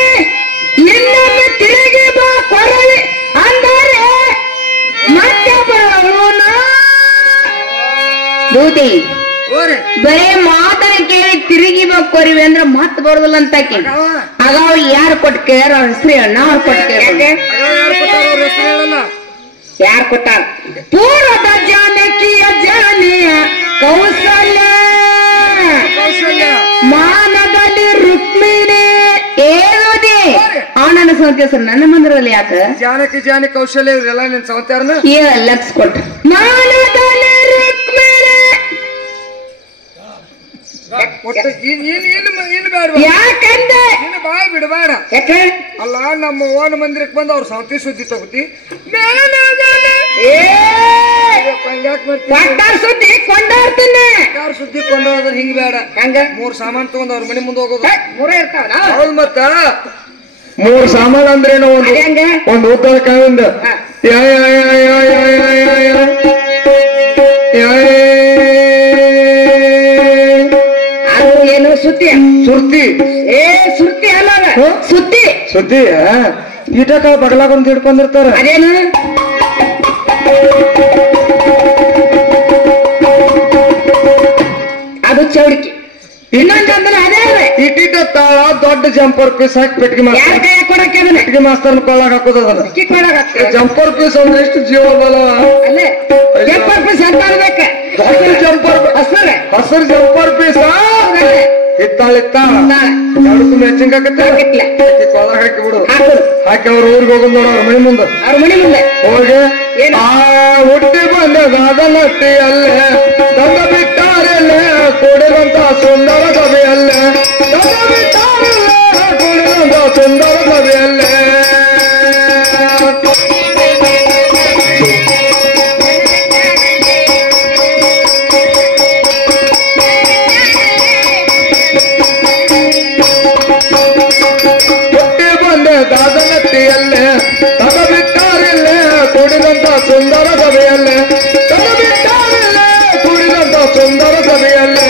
ಇನ್ನೊಮ್ಮೆ ತಿರುಗಿ ಬಾ ಕೊರವಿ ಅಂದರೆ ಮತ್ತೆ ಬರೋಣ ದೂತಿ ಬರೇ ಮಾತನ್ನ ಕೇಳಿ ತಿರುಗಿ ಬಾ ಕೊರವಿ ಅಂದ್ರೆ ಮತ್ತೆ ಬರೋದಿಲ್ಲ ಅಂತ ಆಗ ಅವ್ರು ಯಾರು ಕೊಟ್ಟು ಕೇಳ್ಯಾರ ಅವ್ರ ಹೆಸರು ಹೇಳ ನಾವು ಕೊಟ್ಟು ಕೇಳ ಯಾರು ಕೊಟ್ಟಾರ ಪೂರ್ವದ ಜಾನಕಿಯ ಜಾನಿಯ ಕೌಸಲ್ಯ ಮಾನದಲ್ಲಿ ರುಕ್ಮಿಣಿ ಏನುದಿ ಅವನ ಸಂತೇಶ್ವರ ನನ್ನ ಮಂದಿರದಲ್ಲಿ ಯಾಕ ಜಾನಕಿ ಕೌಶಲ್ಯ ಇವರೆಲ್ಲ ನಿನ್ ಸಂತಾರನ ಲಕ್ಷ ಕೊಟ್ಟ ಮಾನದಲ್ಲಿ ರುಕ್ಮಿಣಿ ಯಾಕಂದ್ರೆ ಬಾಯ್ ಬಿಡಬೇಡ ಯಾಕೆ ಅಲ್ಲ ನಮ್ಮ ಓನ ಮಂದಿರಕ್ಕೆ ಬಂದು ಅವ್ರ ಸೌತಿ ಸುದ್ದಿ ತಗೋತಿ ಸುದ್ದಿ ಕೊಂಡಾಡ್ತೀನಿ ಸುದ್ದಿ ಕೊಂಡೋದ್ರ ಹಿಂಗ್ ಬೇಡ ಹಂಗ 3 ಸಾಮಾನ್ ತಗೊಂಡ್ ಅವ್ರ ಮನೆ ಮುಂದೆ ಹೋಗೋದು 3 ಇರ್ತಾವ ಹೌದು ಮತ್ತ 3 ಸಾಮಾನ್ ಅಂದ್ರೇನು ಒಂದು ಉದ್ದ ಕಾವಿಂದ ಏನು ಸುದ್ದಿ ಸುರ್ತಿ ಸುರ್ತಿ ಅಲ್ಲ ಸುದ್ದಿ ಸುದ್ದಿ ಈಟಕ ಬಗಲಾಗೊಂದು ಹಿಡ್ಕೊಂಡಿರ್ತಾರ ಅದೇನು ಅದು ಚೌಡಿಕೆ ಇನ್ನೊಂದು ಅಂದ್ರೆ ಅದೇ ಇಟ್ಟಿಟ್ಟ ತಾಳ ದೊಡ್ಡ ಜಂಪರ್ ಪೀಸ್ ಹಾಕಿ ಪೆಟ್ಟಿಗೆ ಪೆಟ್ಟಿಗೆ ಮಾಸ್ತರ್ನ ಕೊಳ್ಳಾಗ ಹಾಕೋದ ಜಂಪರ್ ಪೀಸ್ ಅಂದ್ರೆ ಎಷ್ಟು ಜೀವ ಬಲ ಜಂಪರ್ ಪೀಸ್ ಅಂತ ಜಂಪರ್ ಹಸರು ಜಂಪರ್ ಪೀಸ್ ಇತ್ತಾಳ ಎರಡು ಮ್ಯಾಚಿಂಗ್ ಆಗತ್ತೆ ಕೊಳ್ಳಾಗ ಹಾಕಿ ಬಿಡು ಹಾಕಿ ಅವ್ರ ಊರಿಗೆ ಹೋಗೋದು ನೋಡ ಅವ್ರ ಮನೆ ಮುಂದೆ ಹೋಗಿ ಆ ಹುಟ್ಟಿ ಬಂದದಾದಲಟ್ಟಿ ಅಲ್ಲೇ ತಂದ ಬಿಟ್ಟಾರಲ್ಲೇ ಕೊಡಿರುವಂತ ಸುಂದರ ಸಭೆಯಲ್ಲೇ ತಂದ ಬಿಟ್ಟಾರಲ್ಲೇ ಕೊಡಿರುವಂತ ಸುಂದರ ಸಭೆಯಲ್ಲೇ ಹುಟ್ಟಿ ಬಂದೆ ದಾದಲಟ್ಟಿಯಲ್ಲೇ ತಂದ ಬಿಟ್ಟಾರಲ್ಲೇ ಕೂಡಿದಂತ ಸುಂದರ ಸಭೆಯಲ್ಲೇ ತಂದ ಬಿಟ್ಟಾರಲ್ಲೇ ಕೂಡಿದಂತ ಸುಂದರ ಸಭೆಯಲ್ಲೇ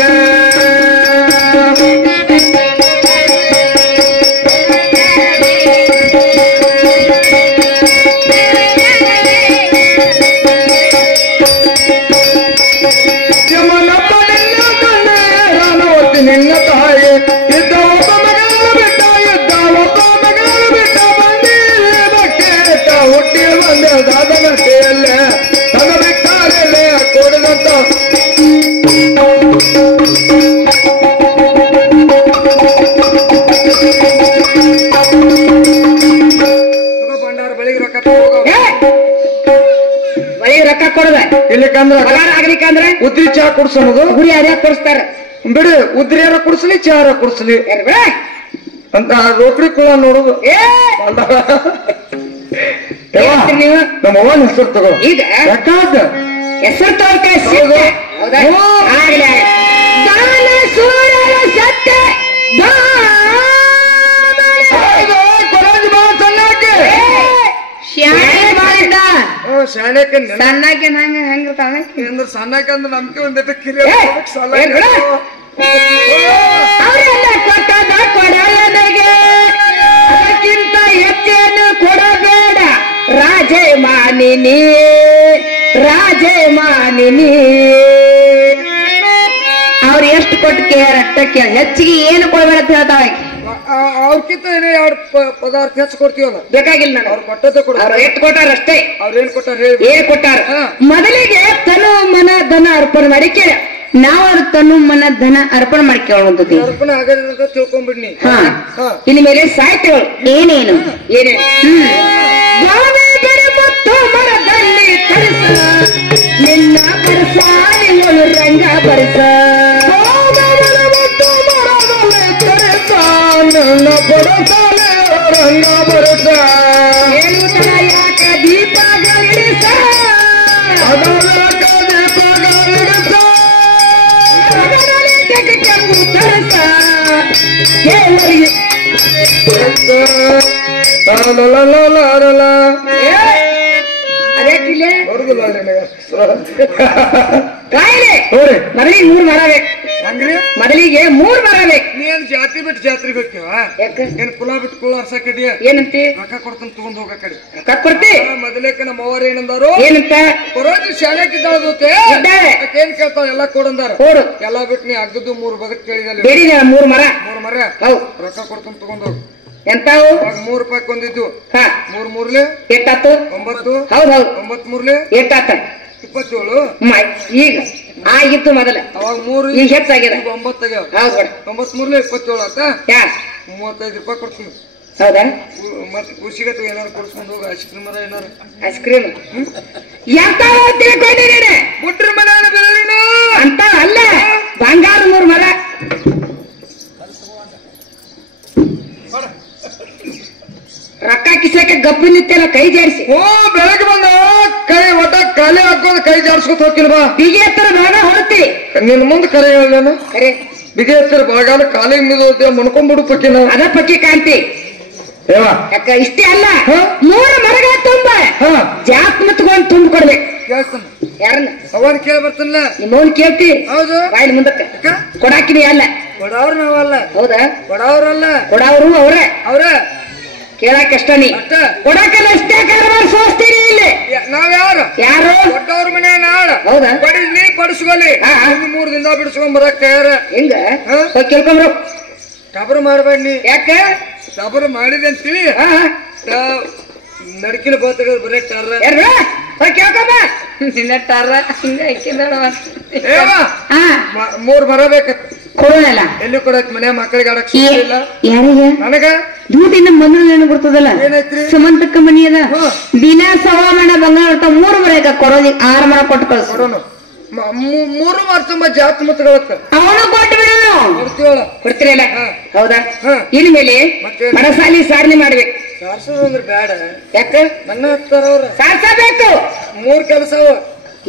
ರಾನವತಿ ನಿನ್ನ ತಾಯಿ ಇದ್ದ ಒಬ್ಬ ಮಗಳನ್ನು ಬಿಟ್ಟ ಇದ್ದ ಒಬ್ಬ ಮಗಳನ್ನು ಬಿಟ್ಟ ಬಂದಿಲ್ಲ ಬಟ್ಟೆ ಹುಟ್ಟಿ ಬಂದ ದಾದನಟ್ಟೆಯಲ್ಲೇ ತಗ ಬಿಟ್ಟಾರಲ್ಲೇ ಕೊಡದಂತ ಭಂಡಾರ ಬೆಳಿಗ್ಗೆ ರೊಕ್ಕ ಕೊಡದ ಇಲ್ಲಿಕಂದ್ರ ಆಗ್ಲಿಕ್ಕಂದ್ರೆ ಉದ್ರಿ ಚಾ ಕುಡ್ಸೋದು ಗುರಿ ಯಾರ್ಯಾರು ಕೊಡಿಸ್ತಾರ ಬಿಡು ಉದ್ರಿ ಯಾರ ಕುಡ್ಸ್ಲಿ ಚಾರ ಕುಡ್ಸ್ಲಿ ಅಂತ ರೋಟ್ರಿ ಕುಳ ನೋಡುದು ನಮ್ಮ ಅವನ ಹೆಸರು ತಗೋ ಈಗ ಹೆಸರು ತಗೋಕೆ ಸಣ್ಣಕ್ಕೆ ಹೆಂಗಿರ್ತಾನೆ ಸಣ್ಣಕ್ಕೆ ಅಂದ್ರೆ ನಂಬಿಕೆ ಒಂದಿಟ್ಟ ಕಿರಿಯ ಅದಕ್ಕಿಂತ ಹೆಚ್ಚೇನು ಕೊಡಬೇಡ ರಾಜೇ ಮಾನಿನಿ ಅವ್ರು ಎಷ್ಟು ಕೊಟ್ಟು ರಕ್ತಕ್ಕೆ ಹೆಚ್ಚಿಗೆ ಏನು ಕೊಡಬೇಡ ಅಂತ ಹೇಳ್ತಾವ ಅವ್ರಕ್ಕಿಂತ ಏನೋ ಎರಡು ಪದಾರ್ಥ ಹೆಚ್ಚು ಕೊಡ್ತೀವಲ್ಲ ಬೇಕಾಗಿಲ್ಲ ನಾನು ಅವ್ರು ಕೊಟ್ಟದ್ದೇ ಕೊಡ ಅವ್ರು ಎಷ್ಟು ಕೊಟ್ಟಾರ ಅಷ್ಟೇ ಅವ್ರು ಏನ್ ಕೊಟ್ಟಾರ ಮೊದಲಿಗೆ ತನು ಮನ ಧನ ಅರ್ಪಣೆ ಮಾಡಿಕೆ ನಾವು ಅವ್ರ ತನು ಮನ ಧನ ಅರ್ಪಣೆ ಮಾಡ್ಕೊಳ್ಳುವಂಥದ್ದು ಅರ್ಪಣೆ ಆಗದ ತಿಳ್ಕೊಂಡ್ಬಿಡ್ನಿ ಇನ್ನು ಮೇಲೆ ಸಾಹಿತ್ಯಗಳು ಏನೇನು ಮತ್ತು ಮರದಲ್ಲಿ ತರಿಸ ನಿನ್ನ ಪರಸ ನಿನ್ನೊಳು ರಂಗ ಪರಸ ನನ್ನ ಪರಸಾಲೆ ರಂಗ ಪರಸ ಹೇಳುತ್ತ ಯಾಕ ದೀಪಗಳಿಸ ಕೆಂಗು ತರಸ ಕೇಳರಿಗೆ ಕಾಯಿಲೆ ಮೊದಲಿಗೆ 3 ಮರ ಬೇಕು ಮೊದಲಿಗೆ 3 ಮರ ಬೇಕು ನೀನ್ ಜಾತಿ ಬಿಟ್ಟು ಜಾತ್ರೆ ಬೇಕೇವ ಏನ್ ಕುಲ ಬಿಟ್ಟು ಕುಲ ಅರ್ಸಕಿದೀಯ ಏನಂತಿ ರೊಕ್ಕ ಕೊಡ್ತಾನ ತಗೊಂಡ್ ಹೋಗ ಕಡೆ ರೊಕ್ಕ ಕೊಡ್ತಿ ಮೊದಲೇಕ ನಮ್ಮ ಅವ್ರ ಏನಂದಾರು ಏನಂತ ಕೊರೋಜಿ ಶಾಲೆಕಿದ್ದಾಳದೋತೆ ಏನ್ ಕೇಳ್ತಾವ ಎಲ್ಲಾ ಕೊಡಂದಾರ ಕೊಡು ಎಲ್ಲಾ ಬಿಟ್ಟು ನೀ ಅಗ್ಗದ್ದು 3 ಬಗತ್ ಕೇಳಿದಲ್ಲಿ ಬೇಡಿ 3 ಮರ ಹೌದು ರೊಕ್ಕ ಕೊಡ್ತಾನ ತಗೊಂಡ್ ಹೋಗ ಎಂತಾವು 3 ರೂಪಾಯಿ ಕೊಂದಿದ್ದು 3 ಮೂರ್ಲೆ ಎಷ್ಟಾತು 9 ಹೌದು 9 ಮೂರ್ಲೆ ಎಷ್ಟಾತ 27 ಈಗ ಆಗಿತ್ತು ಮೊದಲ ಅವಾಗ 3 ಈಗ ಹೆಚ್ಚಾಗ್ಯದ 9 ಆಗ್ಯಾವ ಹೌದು 9 ಮೂರ್ಲೆ 27 ಆತ 35 ರೂಪಾಯಿ ಕೊಡ್ತೀನಿ ಹೌದಾ ಮತ್ತೆ ಖುಷಿಗತ್ತು ಏನಾರು ಕೊಡ್ಸ್ಕೊಂಡು ಹೋಗ ಐಸ್ ಕ್ರೀಮ್ ಏನಾರು ಐಸ್ ಕ್ರೀಮ್ ಎಂತಾವ ತಿಳ್ಕೊಂಡಿರೇನೆ ಮುಟ್ರ ಮನ ಅಂತ ಅಲ್ಲ ಬಂಗಾರ 3 ಮರ ರೊಕ್ಕ ಕಿಸಕ್ಕೆ ಗಪ್ಪಿ ನಿತ್ತೆಲ್ಲ ಕೈ ಜಾಡಿಸಿ ಬೆಳಗ್ಗೆ ಬಂದ ಕೈ ಒಟ್ಟ ಕಾಲಿ ಹಾಕೋದು ಕೈ ಜಾಡ್ಸ್ಕೊತ ಹೋಗ್ತೀನಿ ಬಾ ಬಿಗಿ ಎತ್ತರ ಬೇಡ ಹೊರತಿ ನಿನ್ ಮುಂದೆ ಕರೆ ಹೇಳೇನು ಕರೆ ಬಿಗಿ ಎತ್ತರ ಬಾಗಾಲ ಕಾಲಿ ಮಿದು ಮನ್ಕೊಂಡ್ಬಿಡು ಪಕ್ಕಿ ನಾವು ಅದ ಪಕ್ಕಿ ಕಾಂತಿ ಯಾಕ ಇಷ್ಟೇ ಅಲ್ಲ 3 ಮರಗಳ ತುಂಬ ಜಾತ್ ಮತ್ಕೊಂಡ್ ತುಂಬ ಕೊಡ್ಬೇಕು ಯಾರನ್ನ ಅವನ್ ಕೇಳಿ ಬರ್ತಾನಲ್ಲ ನಿಮ್ಮವನ್ ಕೇಳ್ತಿ ಹೌದು ಬಾಯಿಲ್ ಮುಂದಕ್ಕೆ ಕೊಡಾಕಿನಿ ಅಲ್ಲ ಕೊಡವ್ರು ನಾವಲ್ಲ ಹೌದಾ ಕೊಡವ್ರು ಅವ್ರ ಕೇಳಾಕಷ್ಟ ನೀ ಕೊಡಕಲ್ಲ ಅಷ್ಟೇ ಕಾರವಾರ ಸೋಸ್ತೀರಿ ಇಲ್ಲಿ ನಾವ್ ಯಾರು ಕೊಟ್ಟವ್ರ ಮನೆ ನಾಳ ಹೌದಾ ಬಡಿಸ್ಲಿ ಬಡಿಸ್ಕೊಲಿ 3 ದಿನ ಬಿಡಿಸ್ಕೊಂಡ್ ಬರಕ್ ತಯಾರ ಹಿಂಗ ಕೇಳ್ಕೊಂಬ್ರು ಕಬರು ಮಾಡಬೇಡಿ. ಯಾಕೆ ಕಬರು ಮಾಡಿದೆ ಅಂತೀವಿ. ನಡಕಿನ ಬಾತಗಳು ಬರೇ ಟಾರ ಕೇಳ್ಕೊಬ ನಿನ್ನ ಟಾರ ಹಿಂಗ ಮೂರ್ ಬರಬೇಕ ಕೊಡೋಣಲ್ಲ ಎಲ್ಲಿ ಕೊಡಕ್ ಮನೆ ಮಕ್ಕಳಿಗೆ ಆಡಕ್ ಇಲ್ಲ. ಯಾರಿಗೆ ನನಗ ಡ್ಯೂಟಿನ ಬಂದ್ರೆ ನನಗೆ ಬರ್ತದಲ್ಲ. ಸುಮಂತಕ್ಕ ಮನಿ ಅದ ದಿನ ಸವಾಮಣ ಬಂಗಾರ 3 ಮನೆಗ ಕೊಡೋದಿ 6 ಮನ ಕೊಟ್ಟು ಕಳ್ಸೋಣ. 3 ವರ್ಷ ತುಂಬಾ ಜಾಸ್ತಿ ಮತ್ತಗಳತ್ತ ಅವನು ಕೊಟ್ಟು ಬಿಡೋಣ. ಕೊಡ್ತೀರಲ್ಲ ಹೌದಾ? ಇನ್ ಮೇಲೆ ಮಡಸಾಲಿ ಸಾರಣಿ ಮಾಡ್ಬೇಕು. ಸಾರ್ಸೋದಂದ್ರೆ ಬೇಡ. ಯಾಕೆ ನನ್ನ ಹತ್ತಾರ ಅವ್ರ ಸಾರ್ಸಬೇಕು. 3 ಕೆಲಸ.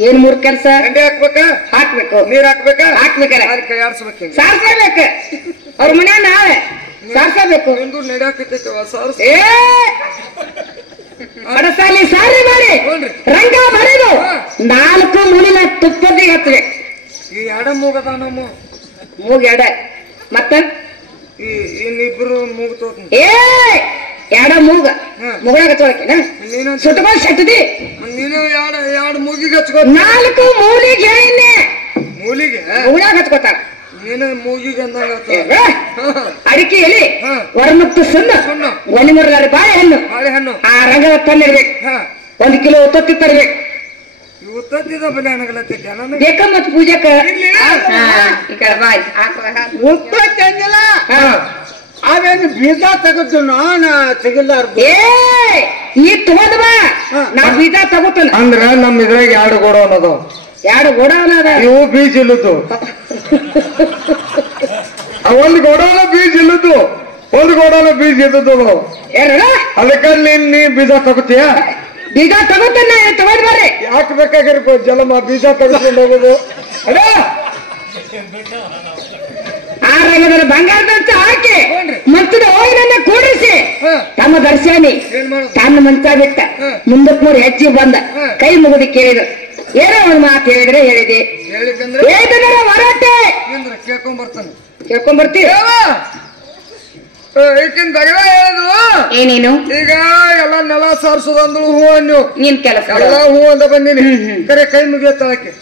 ಏನ್ 3 ಕೆಲಸ? ಗಂಡೆ ಹಾಕ್ಬೇಕ, ಹಾಕ್ಬೇಕು, ನೀರ್ ಹಾಕ್ಬೇಕ, ಹಾಕ್ಬೇಕಲ್ಲ, ಕೈ ಆಡ್ಸ್ಬೇಕು, ಸಾರ್ಸಬೇಕು. ಅವ್ರ ಮನೆ ನಾಳೆ ಸಾರ್ಸಬೇಕು. ನಡ್ಯಾಕೈತೈತವ ಸಾರ್ಸ. ಮಡಸಾಲಿ ಸಾರಿ ಮಾಡಿ ರಂಗ ಬರೆದು 4 ಮೂಲಿನ ತುಪ್ಪದಿಗೆ ಹತ್ತವೆ. ಈ ಎಡ ಮೂಗದ ನಮ್ಮ ಮೂಗ್ ಎಡ ಮತ್ತೆ ಇನ್ನಿಬ್ರು ಮೂಗ್ ತೋತ ಎಡ ಮೂಗ ಮುಗಳಾಗ ಹಚ್ಚೋಳಕ್ಕೆ ಸುತ್ತಕೊಂಡು ಸಟ್ಟದಿ ನೀನು ಎರಡು ಮೂಗಿಗೆ ಹಚ್ಕೋ. 4 ಮೂಲಿಗೆ ಹೇಳಿನ್ನೆ ಮೂಲಿಗೆ ಮುಗಳಾಗ ಹಚ್ಕೋತಾರ. ನೀನು ಮೂಗಿಗೆ ಅಂದಾಗ ಅಡಿಕೆಯಲ್ಲಿ ಹೊರಮುಕ್ತ ಸುಣ್ಣ ಒಲಿ ಮುರಲಾರಿ ಬಾಳೆಹಣ್ಣು ಆ ರಂಗದ ತಂದಿರ್ಬೇಕು. 1 ಕಿಲೋ ಉತ್ತತ್ತಿ ತರ್ಬೇಕು. ಉತ್ತತ್ತಿದ ಬೆಲೆ ಅನಗಲತ್ತೈತೆ ಬೇಕ ಮತ್ ಪೂಜೆಕ ಈ ಕಡೆ ಬಾಯ್ ಉತ್ತತ್ತಿಲ್ಲ. ಅವೇನು ಬೀಜ ತೆಗೆದು ನಾನು ತೆಗಿಲಾರ. ನೀ ತಗೋದ ಬಾ, ನಾ ಬೀಜ ತಗೋತಾನ. ಅಂದ್ರ ನಮ್ ಇದ್ರಾಗ 2 ಗೋಡೌನ್ ಅದ. 2 ಗೋಡೌನ್ ಅದ. ಇವು ಬೀಜ ಇಲ್ಲದ್ದು. ಒಂದು ಗೋಡೌನ ಬೀಜ ಇಲ್ಲದ್ದು, ಒಂದು ಗೋಡೌನ ಬೀಜ ಇದ್ದದ್ದು. ಅದಕ್ಕ ನೀ ಬೀಜ ತಗೋತೀಯ? ಬೀಜ ತಗೋತಾನ ತಗೊಂಡ್ ಬರ್ರಿ. ಯಾಕೆ ಬೇಕಾಗಿರ್ಬೋದು ಜಲಮ ಬೀಜ ತಗೊಂಡು ಹೋಗೋದು? ಅಡ ಆ ರಂಗದಲ್ಲಿ ಬಂಗಾರದಂತ ಹಾಕಿ ಮತ್ತದ ಹೋಗಿನ ಕೂಡಿಸಿ ತಮ್ಮ ದರ್ಶನಿ ತನ್ನ ಮಂಚ ಬಿಟ್ಟ ಮುಂದಕ್ 3 ಹೆಜ್ಜೆ ಬಂದ ಕೈ ಮುಗಿದು ಕೇಳಿದ್ರು. ಏನೋ ಒಂದು ಮಾತು ಹೇಳಿದ್ರೆ ಹೇಳಿದೆ. ಹೇಳಿದ್ರೆ ಹೊರಟೆ ಕೇಳ್ಕೊಂಡ್ ಬರ್ತಾನೆ. ಕೇಳ್ಕೊಂಡ್ ಬರ್ತೀವಿ. ಹೇಳಿದ್ರು ಏನೇನು ಈಗ ಎಲ್ಲ ನೆಲ ಸಾರಿಸೋದಂದ್ರು ಹೂ ಅನ್ನು ನಿನ್ ಕೆಲಸ ಎಲ್ಲ ಹೂ ಅಂತ ಬಂದಿನಿ. ಕರೆ ಕೈ ಮುಗಿಯತ್ತಾಳಕ್ಕೆ.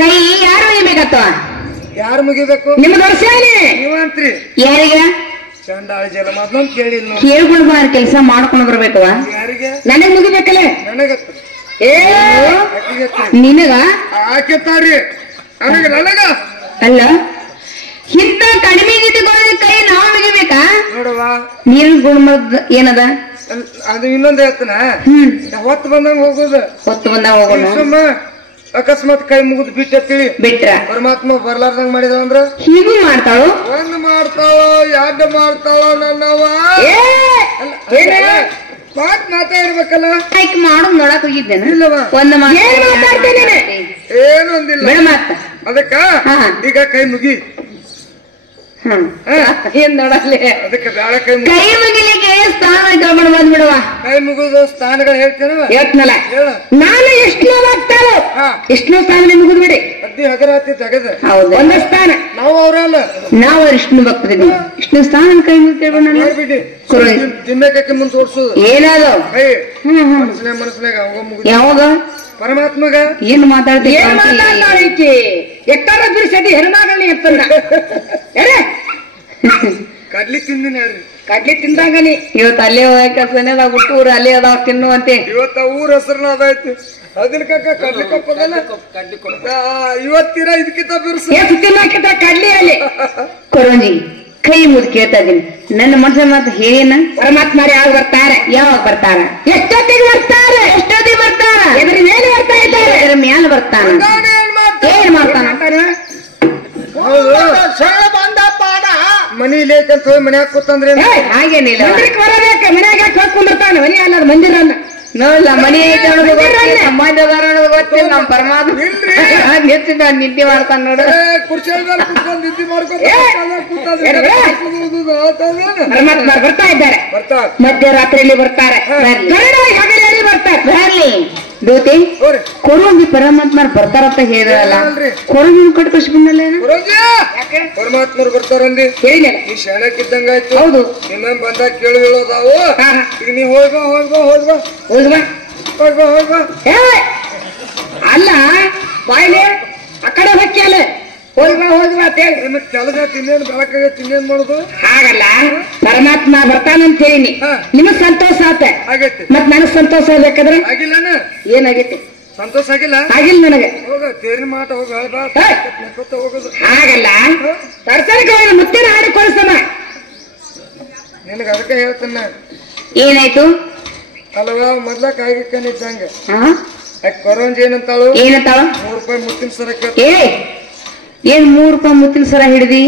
ಕೈ ಯಾರು ಮುಗಿಬೇಕತ್ತ? ಯಾರು ಮುಗಿಬೇಕು? ನಿಮ್ಮ ದರ್ಶನಿ ನೀವಂತ್ರಿ. ಯಾರಿಗೆ? ಚಂಡಾಳಿ ಜಲ ಮಾತೊಂದು ಕೇಳಿಲ್ಲ. ಕೇಳ್ಕೊಳ್ಬ ಕೆಲಸ ಮಾಡ್ಕೊಂಡು ಬರ್ಬೇಕವ. ಯಾರಿಗೆ? ನನಗ್ ಮುಗಿಬೇಕಲ್ಲ. ನನಗತ್ತ ನಿನಗ ಆಕೆತ್ತಾರಿ ನನಗ ಅಲ್ಲ ಇಂತ ಕಡಿಮೆ ಕೈ ನಾವು ಮುಗಿಬೇಕಾ? ನೋಡುವ ನೀರು ಗುಣಮದ ಏನದ ಅದು ಇನ್ನೊಂದ್ ಹೇಳ್ತಾನ. ಹೊತ್ತು ಬಂದಂಗ ಹೋಗುದು. ಹೊತ್ತು ಬಂದಂಗ ಹೋಗೋಣ. ಅಕಸ್ಮಾತ್ ಕೈ ಮುಗಿದ್ ಬಿಟ್ರ ಪರಮಾತ್ಮ ಬರ್ಲಾರ್ದಂಗ ಮಾಡಿದವ ಅಂದ್ರ ಹೀಗೂ ಮಾಡ್ತಾಳು. 1 ಮಾಡ್ತಾಳೋ 2 ಮಾಡ್ತಾಳೋ ನನ್ನವ ಮಾತ್ ಮಾತಾಡ್ಬೇಕಲ್ಲ. ಮಾಡೋದ್ ನೋಡಕ್ ಹೋಗಿದ್ದೇನೆ. ಇಲ್ಲವಾ ಒಂದು ಮಾತಾಡ್ತೇನೆ ಏನು ಒಂದಿಲ್ಲ. ಅದಕ್ಕ ಈಗ ಕೈ ಮುಗಿ. ಏನ್ ನೋಡಲ್ಲಿ ಅದಕ್ಕೆ ಬೇಡ ಕೈ ಮುಗಿಲಿಕ್ಕೆ ಸ್ಥಾನ ಬಂದ್ಬಿಡುವ. ಕೈ ಮುಗಿದು ಸ್ಥಾನಗಳು ಹೇಳ್ತೇನವ ಹೇಳ್ತನಲ್ಲ. ನಾನು ಎಷ್ಟು ಆಗ್ತಾರೋ ವಿಷ್ಣು ಸ್ಥಾನ ಮುಗಿದ್ ಬಿಡಿ. ಅದ್ದಿ ಹಗರಾತಿ ತೆಗೆದ ಹೌದು ಒಂದು ಸ್ಥಾನ. ನಾವು ಅವ್ರಲ್ಲ, ನಾವು ವಿಷ್ಣು ಭಕ್ತರಿದ್ದೀವಿ. ವಿಷ್ಣು ಸ್ಥಾನ ಕೈ ಮುಗಿಬಿಡಿ. ತಿನ್ನಕ್ಕೆ ಮುಂದೆ ತೋರ್ಸುದು ಏನಾದ್ರು ಮನಸ್ಸಿನಾಗ ಯಾವಾಗ ಪರಮಾತ್ಮಗ ಏನ್ ಮಾತಾಡ್ತೀವಿ? ಎಟ್ಟಾರ ಬಿಡಿಸದಿ ಹೆಣ್ಮಗಳನ್ನ ಎತ್ತಂದ ಕಡ್ಲಿ ತಿಂದಿನ ಕಡ್ಲಿ ತಿಂದಂಗನಿ. ಇವತ್ತು ಅಲ್ಲೇ ಹೋಗನೆ ಬಿಟ್ಟು ಊರು ಅಲ್ಲೇ ಅದಾವ ತಿನ್ನುವಂತೆ. ಇವತ್ತ ಊರ ಹೆಸರನ್ನ ಅದೈತಿ. ಅದನ್ನ ಕಡ್ಲಿ ಕೊಪ್ಪದಲ್ಲ ಇವತ್ತಿನ ಇದಕ್ಕಿಂತ ಬಿರ್ಸ ತಿನ್ನಕ್ಕಿಂತ ಕಡ್ಲಿ ಅಲ್ಲಿ ಕೊರಂಜಿ ಕೈ ಮುದ್ ಕೇಳ್ತಾ ಇದೀನಿ. ನನ್ನ ಮನಸ್ಸ ಮಾತು ಹೇಳೇನ ಪರಮಾತ್ಮರೇ ಯಾವಾಗ ಬರ್ತಾರೆ? ಯಾವಾಗ ಬರ್ತಾರ? ಎಷ್ಟೊತ್ತಿಗೆ ಬರ್ತಾರೆ? ಎಷ್ಟೊತ್ತಿಗೆ ಬರ್ತಾರ? ಎದ್ರ ಮೇಲೆ ಬರ್ತಾ ಇದ್ದಾರೆ? ಎದ್ರ ಮೇಲೆ ಬರ್ತಾನ. ಏನ್ ಮಾಡ್ತಾನ? ಮನಿ ಲೇಕಂತ ಹೋಗಿ ಮನ್ಯಾಗ ಕೂತಂದ್ರೆ ಹಾಗೇನಿಲ್ಲ. ಬರಬೇಕ ಮನ್ಯಾಗ ಹಾಕೊಂಡ್ಬರ್ತಾನ. ಮನಿ ಅಲ್ಲ ಮಂದಿರನ್ನ ನೋಡ್ಲ ಮನಿ ಐತೆ ಗೊತ್ತಿಲ್ಲ. ನಮ್ಮ ಪರಮಾತ್ಮ ಹೆಚ್ಚಿನ ನಿದ್ದೆ ಮಾಡ್ತಾನ ನೋಡ. ಪರಮಾತ್ಮ ಬರ್ತಾ ಇದ್ದಾರೆ. ಮಧ್ಯರಾತ್ರಿಯಲ್ಲಿ ಬರ್ತಾರೆ. ಬರ್ಲಿ ದೋತಿ ಕೊರೋಜಿ ಪರಮಾತ್ಮ ಬರ್ತಾರಂತ ಹೇಳಿದ್ರಲ್ಲ, ಕೊರೋಜಿ ಕಟ್ಕಸ್ ಬಂದಲ್ಲ ಪರಮಾತ್ಮರು ಬರ್ತಾರಂದಿ ಹೇಳಿಲ್ಲ. ಈ ಶಾಣಕ್ಕಿದ್ದಂಗ ಆಯ್ತು. ಹೌದು ಇನ್ನೊಂದ್ ಬಂದಾಗ ಕೇಳಿ ಹೇಳೋದಾವು. ಈಗ ನೀ ಹೋಗ್ಬಾ ಹೋಗ್ಬಾ ಹೋಗ್ಬಾ ಹೋಗ್ಬಾ ಹೋಗ್ಬಾ ಹೋಗ್ಬಾ. ಅಲ್ಲ ಬಾಯ್ಲೆ ಆ ಕಡೆ ಹೊಕ್ಕಿ ಅಲ್ಲ ಕೆಲಸ ತಿನ್ನೇನು ಬೆಳಕಾಗ ತಿನ್ನೇನ್ ಮಾಡುದು ಹಾಗಲ್ಲ ಪರಮಾತ್ಮ ಬರ್ತಾನಂತ ಹೇಳಿನಿ ನಿಮಗ್ ಸಂತೋಷ ಆತ ಆಗೈತಿ ಮತ್ ನನಗ್ ಸಂತೋಷ ಆಗ್ಬೇಕಾದ್ರೆ ಆಗಿಲ್ಲ ಏನಾಗೈತಿ ಸಂತೋಷ ಆಗಿಲ್ಲ ಆಗಿಲ್ಲ ನನಗೆ ಹೋಗ ತೇರಿನ ಮಾಟ ಹೋಗ ಹೋಗೋದು ಹಾಗಲ್ಲ ತರ್ಸರಿಕ ಮುತ್ತಿನ ಹಾಡು ಕಳಿಸೋಣ ನಿನಗ ಅದಕ್ಕೆ ಹೇಳ್ತಾನ ಏನಾಯ್ತು ಅಲ್ವಾ ಮೊದ್ಲ ಕಾಯ್ಗಿಕ್ಕನಿದ್ದಂಗ ಕೊರೋಂಜಿ ಏನಂತಾಳು ಏನಂತಾಳ ₹3 ಮುತ್ತಿನ ಸರ ಏನ್ ₹3 ಮುತ್ತಿನ ಸರ ಹಿಡ್ದಿ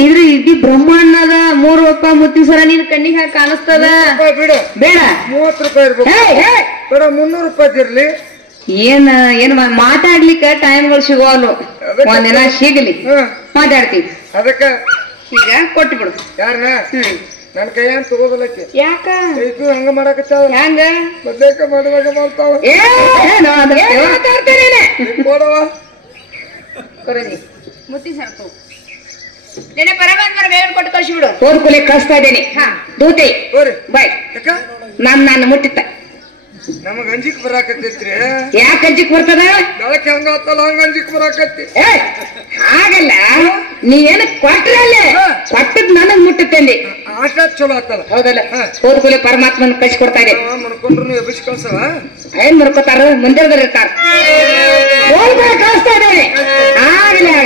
ಇದ್ರ ಇಡೀ ಬ್ರಹ್ಮಾಂಡದ ₹3 ಮುತ್ತಿನ ಸರ ನೀನ್ ಕಣ್ಣಿಗೆ ಹಾಕಿ ಕಾಣಿಸ್ತದ ಬಿಡ ಬೇಡ ₹30 ಇರ್ಬೇಕು ಬೇಡ ₹300 ಇರ್ಲಿ ಏನ್ ಮಾತಾಡ್ಲಿಕ್ಕ ಟೈಮ್ಗಳು ಸಿಗೋಲ್ವು ಒಂದಿನ ಸಿಗಲಿ ಮಾತಾಡ್ತೀವಿ ಅದಕ್ಕ ಈಗ ಕೊಟ್ಟು ಬಿಡು ಯಾರನ್ನ ನನ್ ಕೈ ಅಂತ ತಗೋದಲಕ್ಕೆ ಯಾಕ ಇದು ಹಂಗ ಮಾಡಕತ್ತಾವ ಹಂಗ ಬದ್ಲೇಕ ಮಾಡುವಾಗ ಮಾಡ್ತಾವ ಕೊಡವ ಮುತ್ತಿನ ಸರ ಪರಮಾತ್ಮರ ಬೇಗ ಕೊಟ್ಟು ಕಳ್ಸಿ ಬಿಡು ಓದ್ಕೊಲೆ ಕಳಿಸ್ತಾ ಇದ್ದೇನೆ ದೂತೆ ಬಾಯ್ ನಾನು ಮುಟ್ಟಿತ್ತ ನಮಗ್ ಅಂಜಿಕ್ ಬರಾಕತ್ತೈತ್ರಿ ಯಾಕೆ ಅಂಜಿಕ್ ಬರ್ತದ ಬೆಳಗ್ಗೆ ಹಂಗ ಆತಲ್ಲ ಹಂಗ ಅಂಜಿಕ್ ಬರಾಕತ್ತಿ ಹಾಗಲ್ಲ ನೀ ಏನ ಕೊಟ್ರಲ್ಲೇ ಕೊಟ್ಟದ್ ನನಗ್ ಮುಟ್ಟುತ್ತೇನೆ ಆಟ ಚಲೋ ಆತಲ್ಲ ಹೌದಲ್ಲ ಓದ್ಕೊಲೆ ಪರಮಾತ್ಮನ ಕಳ್ಸಿ ಕೊಡ್ತಾ ಇದೆ ಮನ್ಕೊಂಡ್ರು ಎಬ್ಬಿಸಿ ಕಳ್ಸವ ಏನ್ ಮರ್ಕೋತಾರ ಮಂದಿರದಲ್ಲಿ ಇರ್ತಾರ ಓದ್ಕೊಲೆ ಕಳಿಸ್ತಾ ಇದ್ದೇನೆ ಆಗಲೇ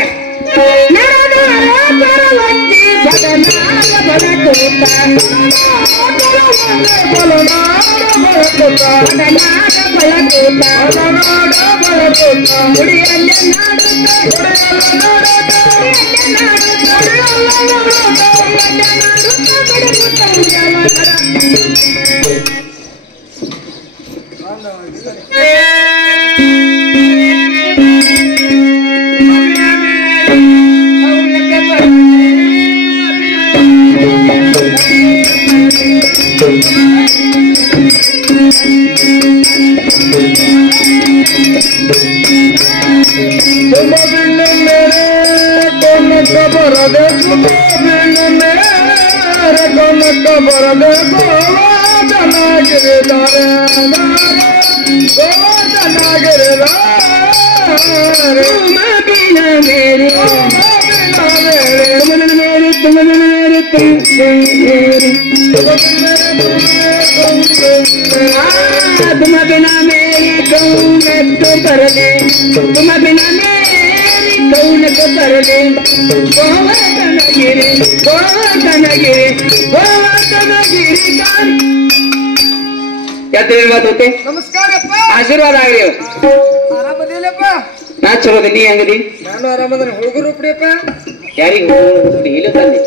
तुम बिना मेरी कौन तो कर ले तुम बिना मेरी कौन तो कर ले गिरी ಯಾತ್ರೆ ಮಾತುತ್ತೆ ನಮಸ್ಕಾರಪ್ಪ ಆಶೀರ್ವಾದ ಆಗ್ರಿ ಆರಾಮದಿಲ್ಲಪ್ಪ ನಾ ಚಲೋ ನೀ ಹೆಂಗದಿ ನಾನು ಆರಾಮದನ ಹುಡುಗರು ಉಪ್ರಿಯಪ್ಪ ಯಾರಿಗೆ ಇಲ್ಲ ತಂದೆ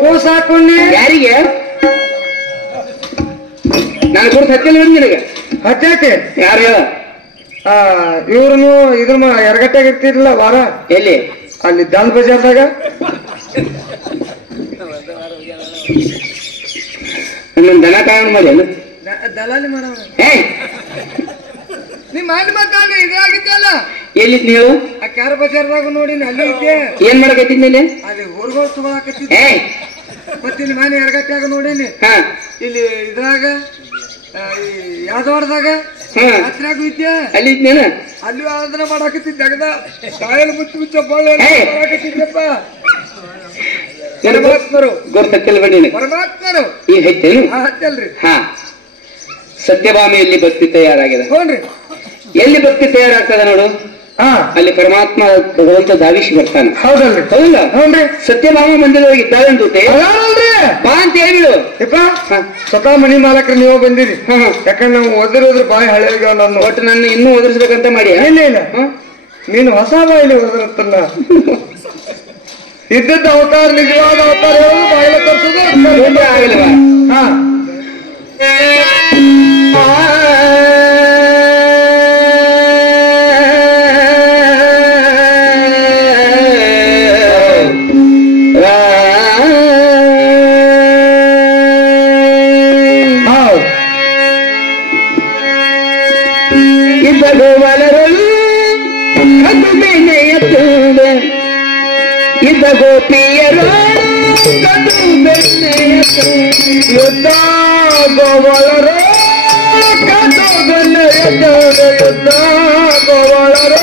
ಕೂಸ್ ಹಾಕೊಂಡೆ ಯಾರಿಗೆ ನಾನು ಗುರುತು ಹತ್ತಿಲ್ಲ ನಿನಗೆ ಹತ್ತೈತಿ ಯಾರು ಹೇಳ ಇವ್ರು ಇದ್ರ ಎರಗಟ್ಟಾಗ ಇರ್ತಿರ್ಲಿಲ್ಲ ವಾರ ಎಲ್ಲಿ ಅಲ್ಲಿ ದಾಲ್ ಬಜಾರ್ದಾಗ ನನ್ನ ದನ ಕಾರಣ ಮಾಡಿ ಅಲ್ಲ ದಲಾಲಿ ಮಾಡವ ನಿಮ್ ಮಾಡಿ ಮಾತಾಡ ಇದಾಗಿದ್ದಲ್ಲ ಎಲ್ಲಿ ನೀವು ಆ ಕ್ಯಾರ ಬಜಾರ್ದಾಗ ನೋಡಿ ಅಲ್ಲಿ ಇದ್ದೆ ಏನ್ ಮಾಡಕತ್ತಿದ್ಮೇಲೆ ಅಲ್ಲಿ ಊರ್ಗಳು ತಗೊಳಕತ್ತಿದ್ದೆ ಮತ್ತೆ ಇಲ್ಲಿ ಮನೆ ಎರಗಟ್ಟಾಗ ನೋಡೇನಿ ಇಲ್ಲಿ ಇದ್ರಾಗ ಯಾವ್ದವಾರದಾಗ ರಾತ್ರಿಯಾಗ ಇದ್ದೆ ಅಲ್ಲಿ ಇದ್ನೇನ ಅಲ್ಲಿ ಆರಾಧನೆ ಮಾಡಾಕತ್ತಿದ್ದೆ ಜಗದ ಕಾಯಲು ಮುಚ್ಚಿ ಮುಚ್ಚ ಮಾಡಾಕತ್ತಿದ್ದಪ್ಪ ಪರಮಾತ್ಮರು ಗೊತ್ತಕ್ಕೆಲ್ಲ ಬಂದಿನಿ ಪರಮಾತ್ಮರು ಈ ಹೆಚ್ಚೇನು ಹತ್ತಲ್ರಿ ಸತ್ಯಭಾಮಿಯಲ್ಲಿ ಭಕ್ತಿ ತಯಾರಾಗಿದೆ ಹೋನ್ರಿ ಎಲ್ಲಿ ಭಕ್ತಿ ತಯಾರಾಗ್ತದೆ ನೋಡು ಅಲ್ಲಿ ಪರಮಾತ್ಮ ಭಗವಂತ ಧಾವಿಸಿ ಬರ್ತಾನೆ ಹೌದಲ್ರಿ ಹೌದಲ್ಲ ಹೌನ್ರಿ ಸತ್ಯಭಾಮ ಮಂದಿರವಾಗಿ ಇದ್ದಾಳೆ ಅಂತೆ ಬಾ ಅಂತ ಹೇಳಿಬಿಡು ಸ್ವತಃ ಮನಿ ಮಾಲಕರು ನೀವು ಬಂದಿರಿ ಯಾಕಂದ್ರೆ ನಾವು ಓದಿರೋದ್ರ ಬಾಯಿ ಹಳೆಯ ನಾನು ಒಟ್ಟು ನನ್ನ ಇನ್ನೂ ಓದಿಸ್ಬೇಕಂತ ಮಾಡಿ ಇಲ್ಲ ಇಲ್ಲ ನೀನು ಹೊಸ ಬಾಯಿಲಿ ಓದಿರುತ್ತಲ್ಲ ಇದ್ದದ್ದು ಅವತಾರ ನಿಜವಾದ ಅವತಾರ ಹೇಳೋದು ಬಾಯಿಲೆ ತರಿಸೋದು ಆಗಲ್ವಾ ಇದ್ದಗೋ ಮಲರಳು ಕದ್ದು ಬೆನೆಯ ತುಂಬ ಇದ್ದ ಗೋಪಿಯರು ಕದ್ದು ಬೆನೆಯ ಯುದ್ಧ ಗೋವಳರು ಕದ್ದು ಬೆನೆಯ ಯುದ್ಧ ಗೋವಳರು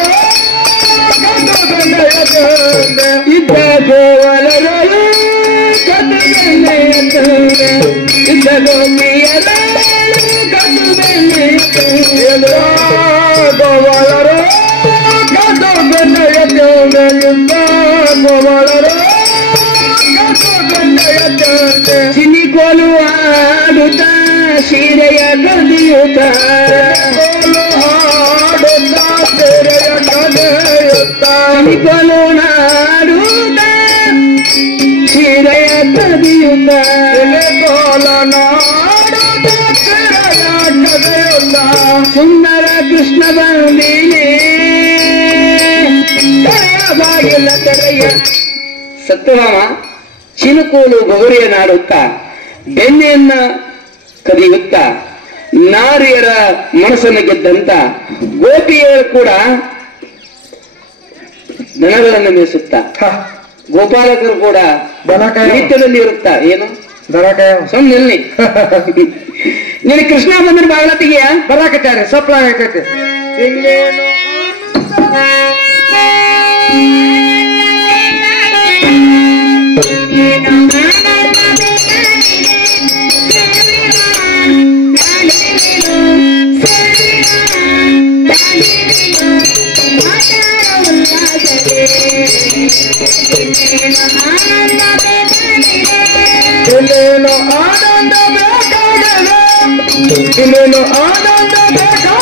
ಕದ್ದು ಬೆನೆಯ ಇದ್ದ ಗೋವಲರಳು ಕದು ಬೆಣ್ಣೆಯ ತಂದೆ ಇದ್ದ ಗೋಪಿಯರಳು ಕದು ಬೆಣ್ಣೆಯ ತಂದೆ ಗೋವಲರು ಕದು ಬೆಣ್ಣೆಯ ತಂದೆ ಇದ್ದ ಗೋವಲರು ಕದು ಬೆಣ್ಣೆಯ ತಂದೆ ಚಿನಿಕೋಲು ಆಡುತ್ತ ಸೀರೆಯ ಕದಿಯುತ್ತ ಚಿನಿಕೋಲು ನಾಡುತ್ತ ಸೀರೆಯ ಕದಿಯುತ್ತ ಸುಂದರ ಕೃಷ್ಣ ಬಂದಿನೇ ಬಾಗಿಲ ತೆರೆಯ ಸತ್ಯಭಾಮ ಚಿನುಕೋಲು ಬೊಗರಿಯ ನಾಡುತ್ತಾ ಬೆಣ್ಣೆಯನ್ನ ಕದಿಯುತ್ತ ನಾರಿಯರ ಮನಸ್ಸನ್ನು ಗೆದ್ದಂತ ಗೋಪಿಯರು ಕೂಡ ದನಗಳನ್ನು ಮೇಯಿಸುತ್ತ ಗೋಪಾಲಕರು ಕೂಡ ನಿತ್ಯದಲ್ಲಿ ಇರುತ್ತ ಏನು ಸುಮ್ಮನೆ ನೀನು ಕೃಷ್ಣ ಬಂದ್ರೆ ಬಾಗಿಲ ತೆಗಿಯ ಬರಾಕತ್ತಾರೆ ಸಪ್ಲ ಆಗೈತೆ ಇನ್ನೇನು ಇನ್ನೇನು ಆನಂದ ಬೇಕಾಗಿದೆ ಇನ್ನೇನು ಆನಂದ ಬೇಕಾಗಿದೆ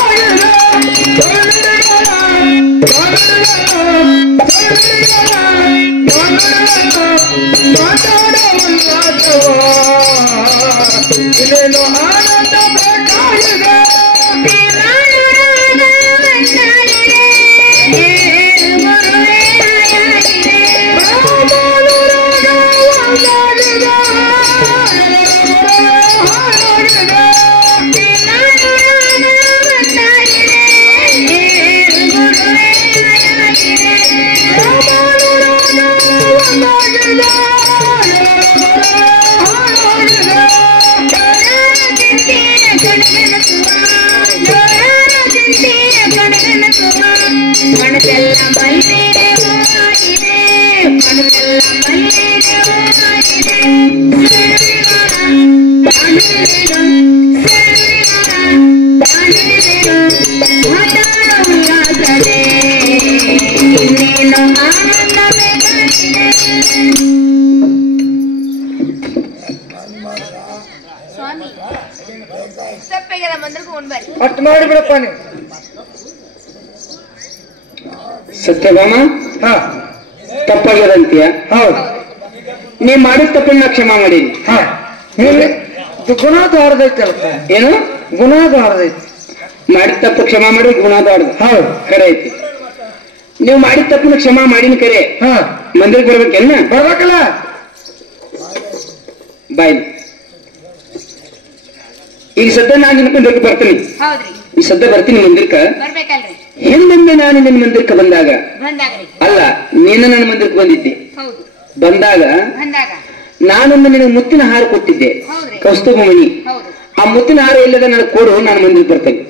ಇನ್ನೇನು ಆನಂದ ಬೇಕಾಗಿದೆ ಅಷ್ಟು ಮಾಡಿಬಿಡಪ್ಪ ನೀವು ಸತ್ಯಭಾಮ ತಪ್ಪಾಗ್ಯದಂತೀಯ ಹೌದು ನೀ ಮಾಡಿದ ತಪ್ಪನ್ನ ಕ್ಷಮಾ ಮಾಡೀನಿ ಗುಣ ದೊಡ್ಡದೈತಲ್ಪ ಏನು ಗುಣ ದೊಡ್ಡದೈತಿ ಮಾಡಿದ ತಪ್ಪು ಕ್ಷಮಾ ಮಾಡಿ ಗುಣ ದೊಡ್ಡದು ಹೌದು ಕರೆ ಐತಿ ನೀವು ಮಾಡಿದ ತಪ್ಪನ್ನ ಕ್ಷಮಾ ಮಾಡಿನ ಕರೆ ಮಂದಿರಕ್ಕೆ ಬರ್ಬೇಕೇನ ಬರ್ಬೇಕಲ್ಲ ಬಾಯ್ ಈಗ ಸದ್ಯ ನಾನು ನಿನ್ನ ಮಂದಿರಕ್ಕೆ ಬರ್ತೀನಿ ಈ ಸದ್ಯ ಬರ್ತೀನಿ ಮಂದಿರಕ್ಕೆ ಹಿಂದೊಮ್ಮೆ ನಾನು ನಿನ್ನ ಮಂದಿರಕ್ಕೆ ಬಂದಾಗ ಅಲ್ಲ ನೀನು ನನ್ನ ಮಂದಿರಕ್ಕೆ ಬಂದಿದ್ದೆ ಬಂದಾಗ ನಾನೊಂದು ನಿನಗೆ ಮುತ್ತಿನ ಹಾರ ಕೊಟ್ಟಿದ್ದೆ ಕೌಸ್ತುಭಮಣಿ ಆ ಮುತ್ತಿನ ಹಾರ ಇಲ್ಲದ ನನಗೆ ಕೊಡು ನಾನು ಮಂದಿರಕ್ಕೆ ಬರ್ತೇನೆ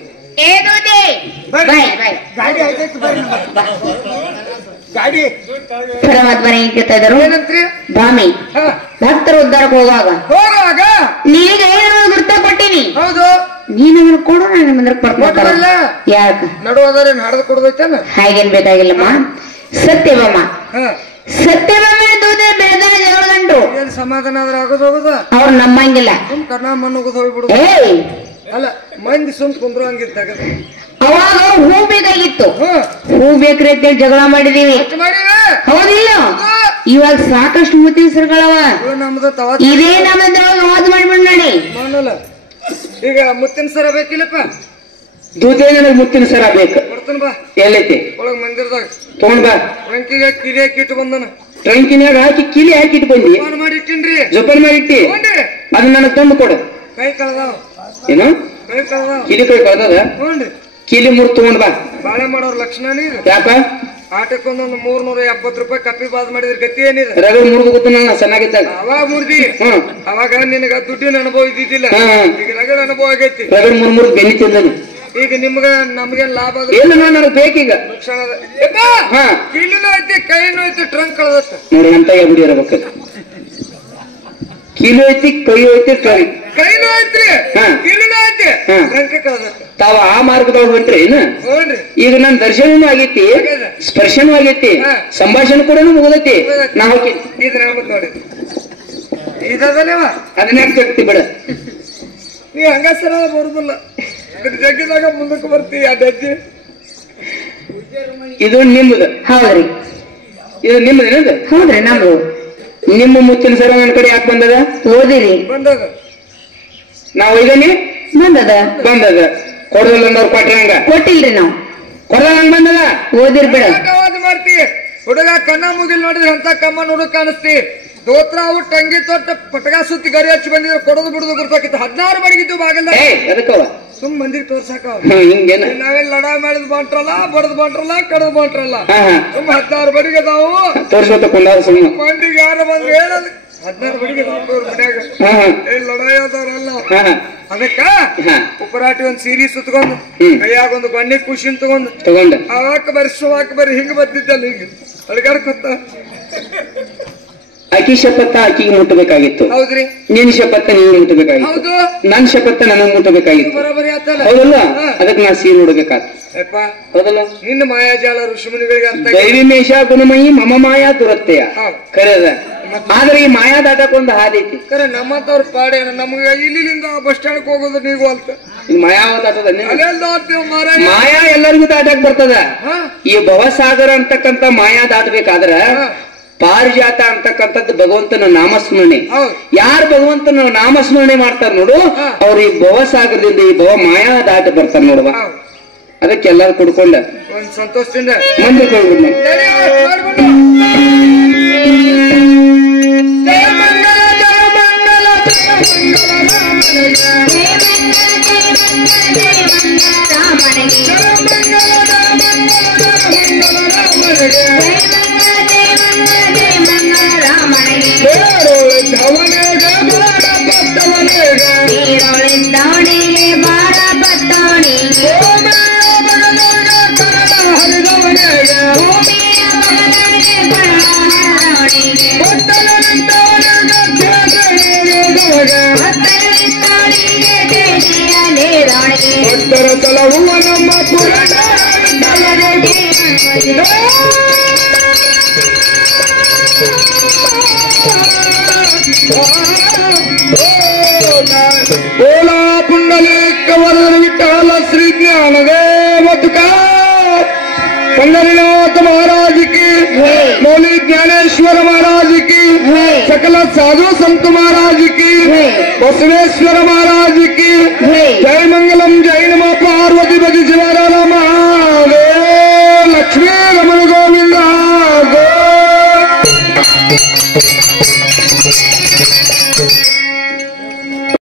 ಪರಮಾತ್ಮನ ಏನ್ ಕೇಳ್ತಾ ಇದ್ರು ಭಾಮಿ ಭಕ್ತರ ಉದ್ಧಾರಕ್ಕೆ ಹೋಗುವಾಗ ನಿನಗೆ ಏನು ಗುರ್ತ ಕೊಟ್ಟಿನಿ ಹೌದು ನೀನು ಅದನ್ನ ಕೊಡು ನಾನು ಮಂದಿರಕ್ಕೆ ಬರ್ತೀನಿ ಯಾಕ ನಡುವಾದ್ರೆ ನಾಡ್ದು ಕೊಡ್ಬೇಕಲ್ಲ ಹಾಗೇನ್ ಬೇಕಾಗಿಲ್ಲಮ್ಮ ಸತ್ಯಭಾಮ ಸತ್ಯಭಾಮ ದೂತೆ ಬೇರೆ ಜಗಳ ಗಂಟು ಸಮಾಧಾನ ಆದ್ರೆ ಆಗೋದು ಹೋಗುದ ಅವ್ರು ನಮ್ಮಂಗಿಲ್ಲ ಕರ್ನಾ ಮಣ್ಣು ಹೋಗೋದು ಹೋಗ್ಬಿಡುದು ಅಲ್ಲ ಮಂದಿ ಸುಮ್ ಕುಂದ್ರು ಹಂಗಿದ್ದಾಗ ಅವಾಗ ಹೂ ಬೇಕಾಗಿತ್ತು ಹೂ ಬೇಕ್ರಿ ಅಂತೇಳಿ ಜಗಳ ಮಾಡಿದೀವಿ ಹೌದಿಲ್ಲ ಇವಾಗ ಸಾಕಷ್ಟು ಮುತ್ತಿನ ಸರಗಳವ ಇದೇ ನಮ್ಮದ್ರೊಳಗೆ ವಾದ ಮಾಡ್ಬಿಡ್ ನೋಡಿ ಈಗ ಮುತ್ತಿನ ಸರ ಬೇಕಿಲ್ಲಪ್ಪ ದೂತೆ ನನಗೆ ಮುತ್ತಿನ ಸರ ಬೇಕು ಕೊಡ್ತಾನ ಬಾ ಎಲ್ಲೈತಿ ಒಳಗ್ ಮಂದಿರದಾಗ ತಗೊಂಡ್ ಬಾ ಟ್ರಂಕಿಗೆ ಕಿಲಿ ಹಾಕಿಟ್ಟು ಬಂದನ ಟ್ರಂಕಿನಾಗ ಹಾಕಿ ಕಿಲಿ ಹಾಕಿಟ್ಟು ಬಂದಿ ಮಾಡಿಟ್ಟಿನ್ರಿ ಜೋಪಾನ ಮಾಡಿಟ್ಟಿ ಅದನ್ನ ನನಗೆ ತಂದು ಕೊಡು ಕೈ ಕಳ್ದಾವ ಏನು ಕೈ ಕಳ್ದಾವ ಕಿಲಿ ಕೈ ಕಳ್ದದ ಕಿಲಿ ಮುರ್ ತಗೊಂಡ್ ಬಾ ಬಾಳೆ ಮಾಡೋರ್ ಲಕ್ಷಣ ಯಾಕ ಆಟಕ್ಕೊಂದೊಂದು 370 ರೂಪಾಯಿ ಕಪ್ಪಿ ಬಾದ್ ಮಾಡಿದ್ರ ಗತಿ ಏನಿದೆ ರಗಡ್ ಮುರಿದು ಗೊತ್ತ ಚೆನ್ನಾಗಿದ್ದಾಗ ಅವಾಗ ಮುರ್ದಿ ಅವಾಗ ನಿನಗ ದುಡ್ಡಿನ ಅನುಭವ ಇದ್ದಿದ್ದಿಲ್ಲ ಈಗ ರಗಡ್ ಅನುಭವ ಆಗೈತಿ ರಗಡ್ ಮುರ್ದು ಬೆನ್ನಿ ತಿಂದನು ಈಗ ನಿಮ್ಗ ನಮ್ಗೆ ಲಾಭ ಏನು ನನಗೆ ಬೇಕೀಗ ಕೀಲಿನೂ ಐತಿ ಕೈನೂ ಐತಿ ಟ್ರಂಕ್ ಕಳ್ದತ್ತ ನೋಡಿ ಅಂತ ಬಿಡಿ ಇರಬೇಕು ಕೀಲು ಐತಿ ಕೈ ಐತಿ ಟ್ರಂಕ್ ಕೈನೂ ಐತ್ರಿ ಕೀಲಿನೂ ಐತಿ ಟ್ರಂಕ್ ಕಳ್ದತ್ತ ತಾವ ಆ ಮಾರ್ಗದೊಳಗೆ ಹೊಂಟ್ರಿ ಏನ ಈಗ ನನ್ ದರ್ಶನೂ ಆಗೈತಿ ಸ್ಪರ್ಶನೂ ಆಗೈತಿ ಸಂಭಾಷಣೆ ಕೂಡ ಮುಗಿದೈತಿ ನಾ ಹೋಗಿ ನೋಡಿ ಇದದನೇವ ಅದನ್ನೇ ಜಗತಿ ಬಿಡ ನೀ ಹಂಗಸರ ಬರುದಿಲ್ಲ ಜಗ್ಗಿದಾಗ ಮುಂದಕ್ಕೆ ಬರ್ತೀವಿ ಆ ಡಜ್ಜಿ ಇದು ನಿಮ್ಮದು ಹೌದ್ರಿ ಇದು ನಿಮ್ಮದೇನದು ಹೌದ್ರಿ ನಮ್ದು ನಿಮ್ಮ ಮುಚ್ಚಿನ ಸರ ನನ್ನ ಕಡೆ ಯಾಕೆ ಬಂದದ ಓದಿರಿ ಬಂದದ ನಾವು ಒಯ್ದನಿ ಬಂದದ ಕೊಡದಲ್ಲ ಅಂದವ್ರು ಕೊಟ್ರಿ ಹಂಗ ಕೊಟ್ಟಿಲ್ರಿ ನಾವು ಕೊಡದ ಹಂಗ ಬಂದದ ಓದಿರ್ ಬಿಡ ಮಾಡ್ತಿ ಹುಡುಗ ಕಣ್ಣ ಮುಗಿಲ್ ನೋಡಿದ್ರೆ ಅಂತ ಕಮ್ಮ ಹುಡುಗ ಕಾಣಿಸ್ತಿ ದೋತ್ರ ಅವು ಟಂಗಿ ತೊಟ್ಟ ಪಟಗ ಸುತ್ತಿ ಗರಿ ಹಚ್ಚಿ ಬಂದಿದ್ರೆ ಕೊಡೋದು ಬಿಡುದು ಗುರ್ತಾಕಿತ್ತು 16 ಮಡಗಿದ್ದು ಬಾಗಲ್ದ ಅದಕ್ಕವ ಸುಮ್ ಮಂದಿಗೆ ತೋರ್ಸಾಕ ಹಿಂಗೇನ ನಾವೆಲ್ಲ ಲಡಾ ಮಾಡಿದ್ ಬಾಂಟ್ರಲ್ಲ ಬಡದ್ ಬಾಂಟ್ರಲ್ಲ ಕಡದ್ ಬಾಂಟ್ರಲ್ಲ ಸುಮ್ 16 ಬಡಿಗೆ ಅದಾವು ತೋರ್ಸೋತ ಕೊಂಡಾರ ಸುಮ್ಮ ಮಂದಿಗೆ ಯಾರು ಬಂದ್ರೆ ಹೇಳಲ್ಲ 16 ಬಡಿಗೆ ಮನ್ಯಾಗ ಲಡಾಯಿ ಅದಾರಲ್ಲ ಅದಕ್ಕ ಉಪರಾಟಿ ಒಂದ್ ಸೀರಿ ಸುತ್ಕೊಂಡು ಕೈಯಾಗ ಒಂದು ಬಣ್ಣಿ ಖುಷಿನ್ ತಗೊಂಡು ಅವಾಕ ಬರ್ರಿ ಹಿಂಗ್ ಬದ್ದಿದ್ದಲ್ಲ ಹಿಂಗ ಅಡ್ಗಾಡ್ಕೊತ ಆಕಿ ಶಪಥ ಆಕಿಗೆ ಮುಟ್ಟಬೇಕಾಗಿತ್ತು ಹೌದ್ರಿ ನಿನ್ ಶಪಥ ನೀವು ಮುಟ್ಟಬೇಕಾಗಿತ್ತು ಹೌದು ನನ್ ಶಪಥ ನನಗ್ ಮುಟ್ಟಬೇಕಾಗಿತ್ತು ಬರೋಬರಿ ಆತಲ್ಲ ಹೌದಲ್ಲ ಅದಕ್ಕೆ ನಾ ಸೀರೆ ಉಡ್ಬೇಕಾತ ಹೌದಲ್ಲ ನಿನ್ನ ಮಾಯಾಜಾಲ ಋಷಿಮುನಿಗಳಿಗೆ ಅರ್ಥ ದೈವಿಮೇಶ ಗುಣಮಯಿ ಮಮ ಮಾಯಾ ದುರತ್ತೆಯ ಕರೆದ ಆದ್ರೆ ಈ ಮಾಯಾ ದಾಟಕ್ಕೊಂದು ಹಾದಿ ಐತಿ ಕರೆ ನಮ್ಮಂತವ್ರ ಪಾಡೆ ನಮ್ಗ ಇಲ್ಲಿಂದ ಬಸ್ ಸ್ಟ್ಯಾಂಡ್ ಹೋಗೋದು ನೀವು ಅಂತ ಮಾಯಾವ ದಾಟದ ಮಾರಾಯ ಮಾಯಾ ಎಲ್ಲರಿಗೂ ದಾಟಕ್ ಬರ್ತದ ಈ ಭವಸಾಗರ ಅಂತಕ್ಕಂತ ಮಾಯಾ ದಾಟಬೇಕಾದ್ರ ಪಾರಿಜಾತ ಅಂತಕ್ಕಂಥದ್ದು ಭಗವಂತನ ನಾಮಸ್ಮರಣೆ ಯಾರು ಭಗವಂತನ ನಾಮಸ್ಮರಣೆ ಮಾಡ್ತಾರ ನೋಡು ಅವ್ರು ಈ ಭವಸಾಗರದಿಂದ ಈ ಭವ ಮಾಯಾ ದಾಟ ಬರ್ತಾರ ನೋಡುವ ಅದಕ್ಕೆ ಎಲ್ಲಾರು ಕುಡ್ಕೊಂಡ ಒಂದ್ ಸಂತೋಷದಿಂದ ಮುಂದೆ ಹೋಗ್ಬಿಡ್ ನಮ್ಮ ಬೋಲಾ ಪುಂಡಲೀಕವರ ವಿಠಲ ಶ್ರೀ ಜ್ಞಾನದೇವ ತುಕಾರಾಮ್ पंडरीनाथ महाराज की, मौली ज्ञानेश्वर महाराज की, सकल साधु संत महाराज की, बसवेश्वर महाराज की, जय मंगलम जय नमः पार्वती पति शिवारा।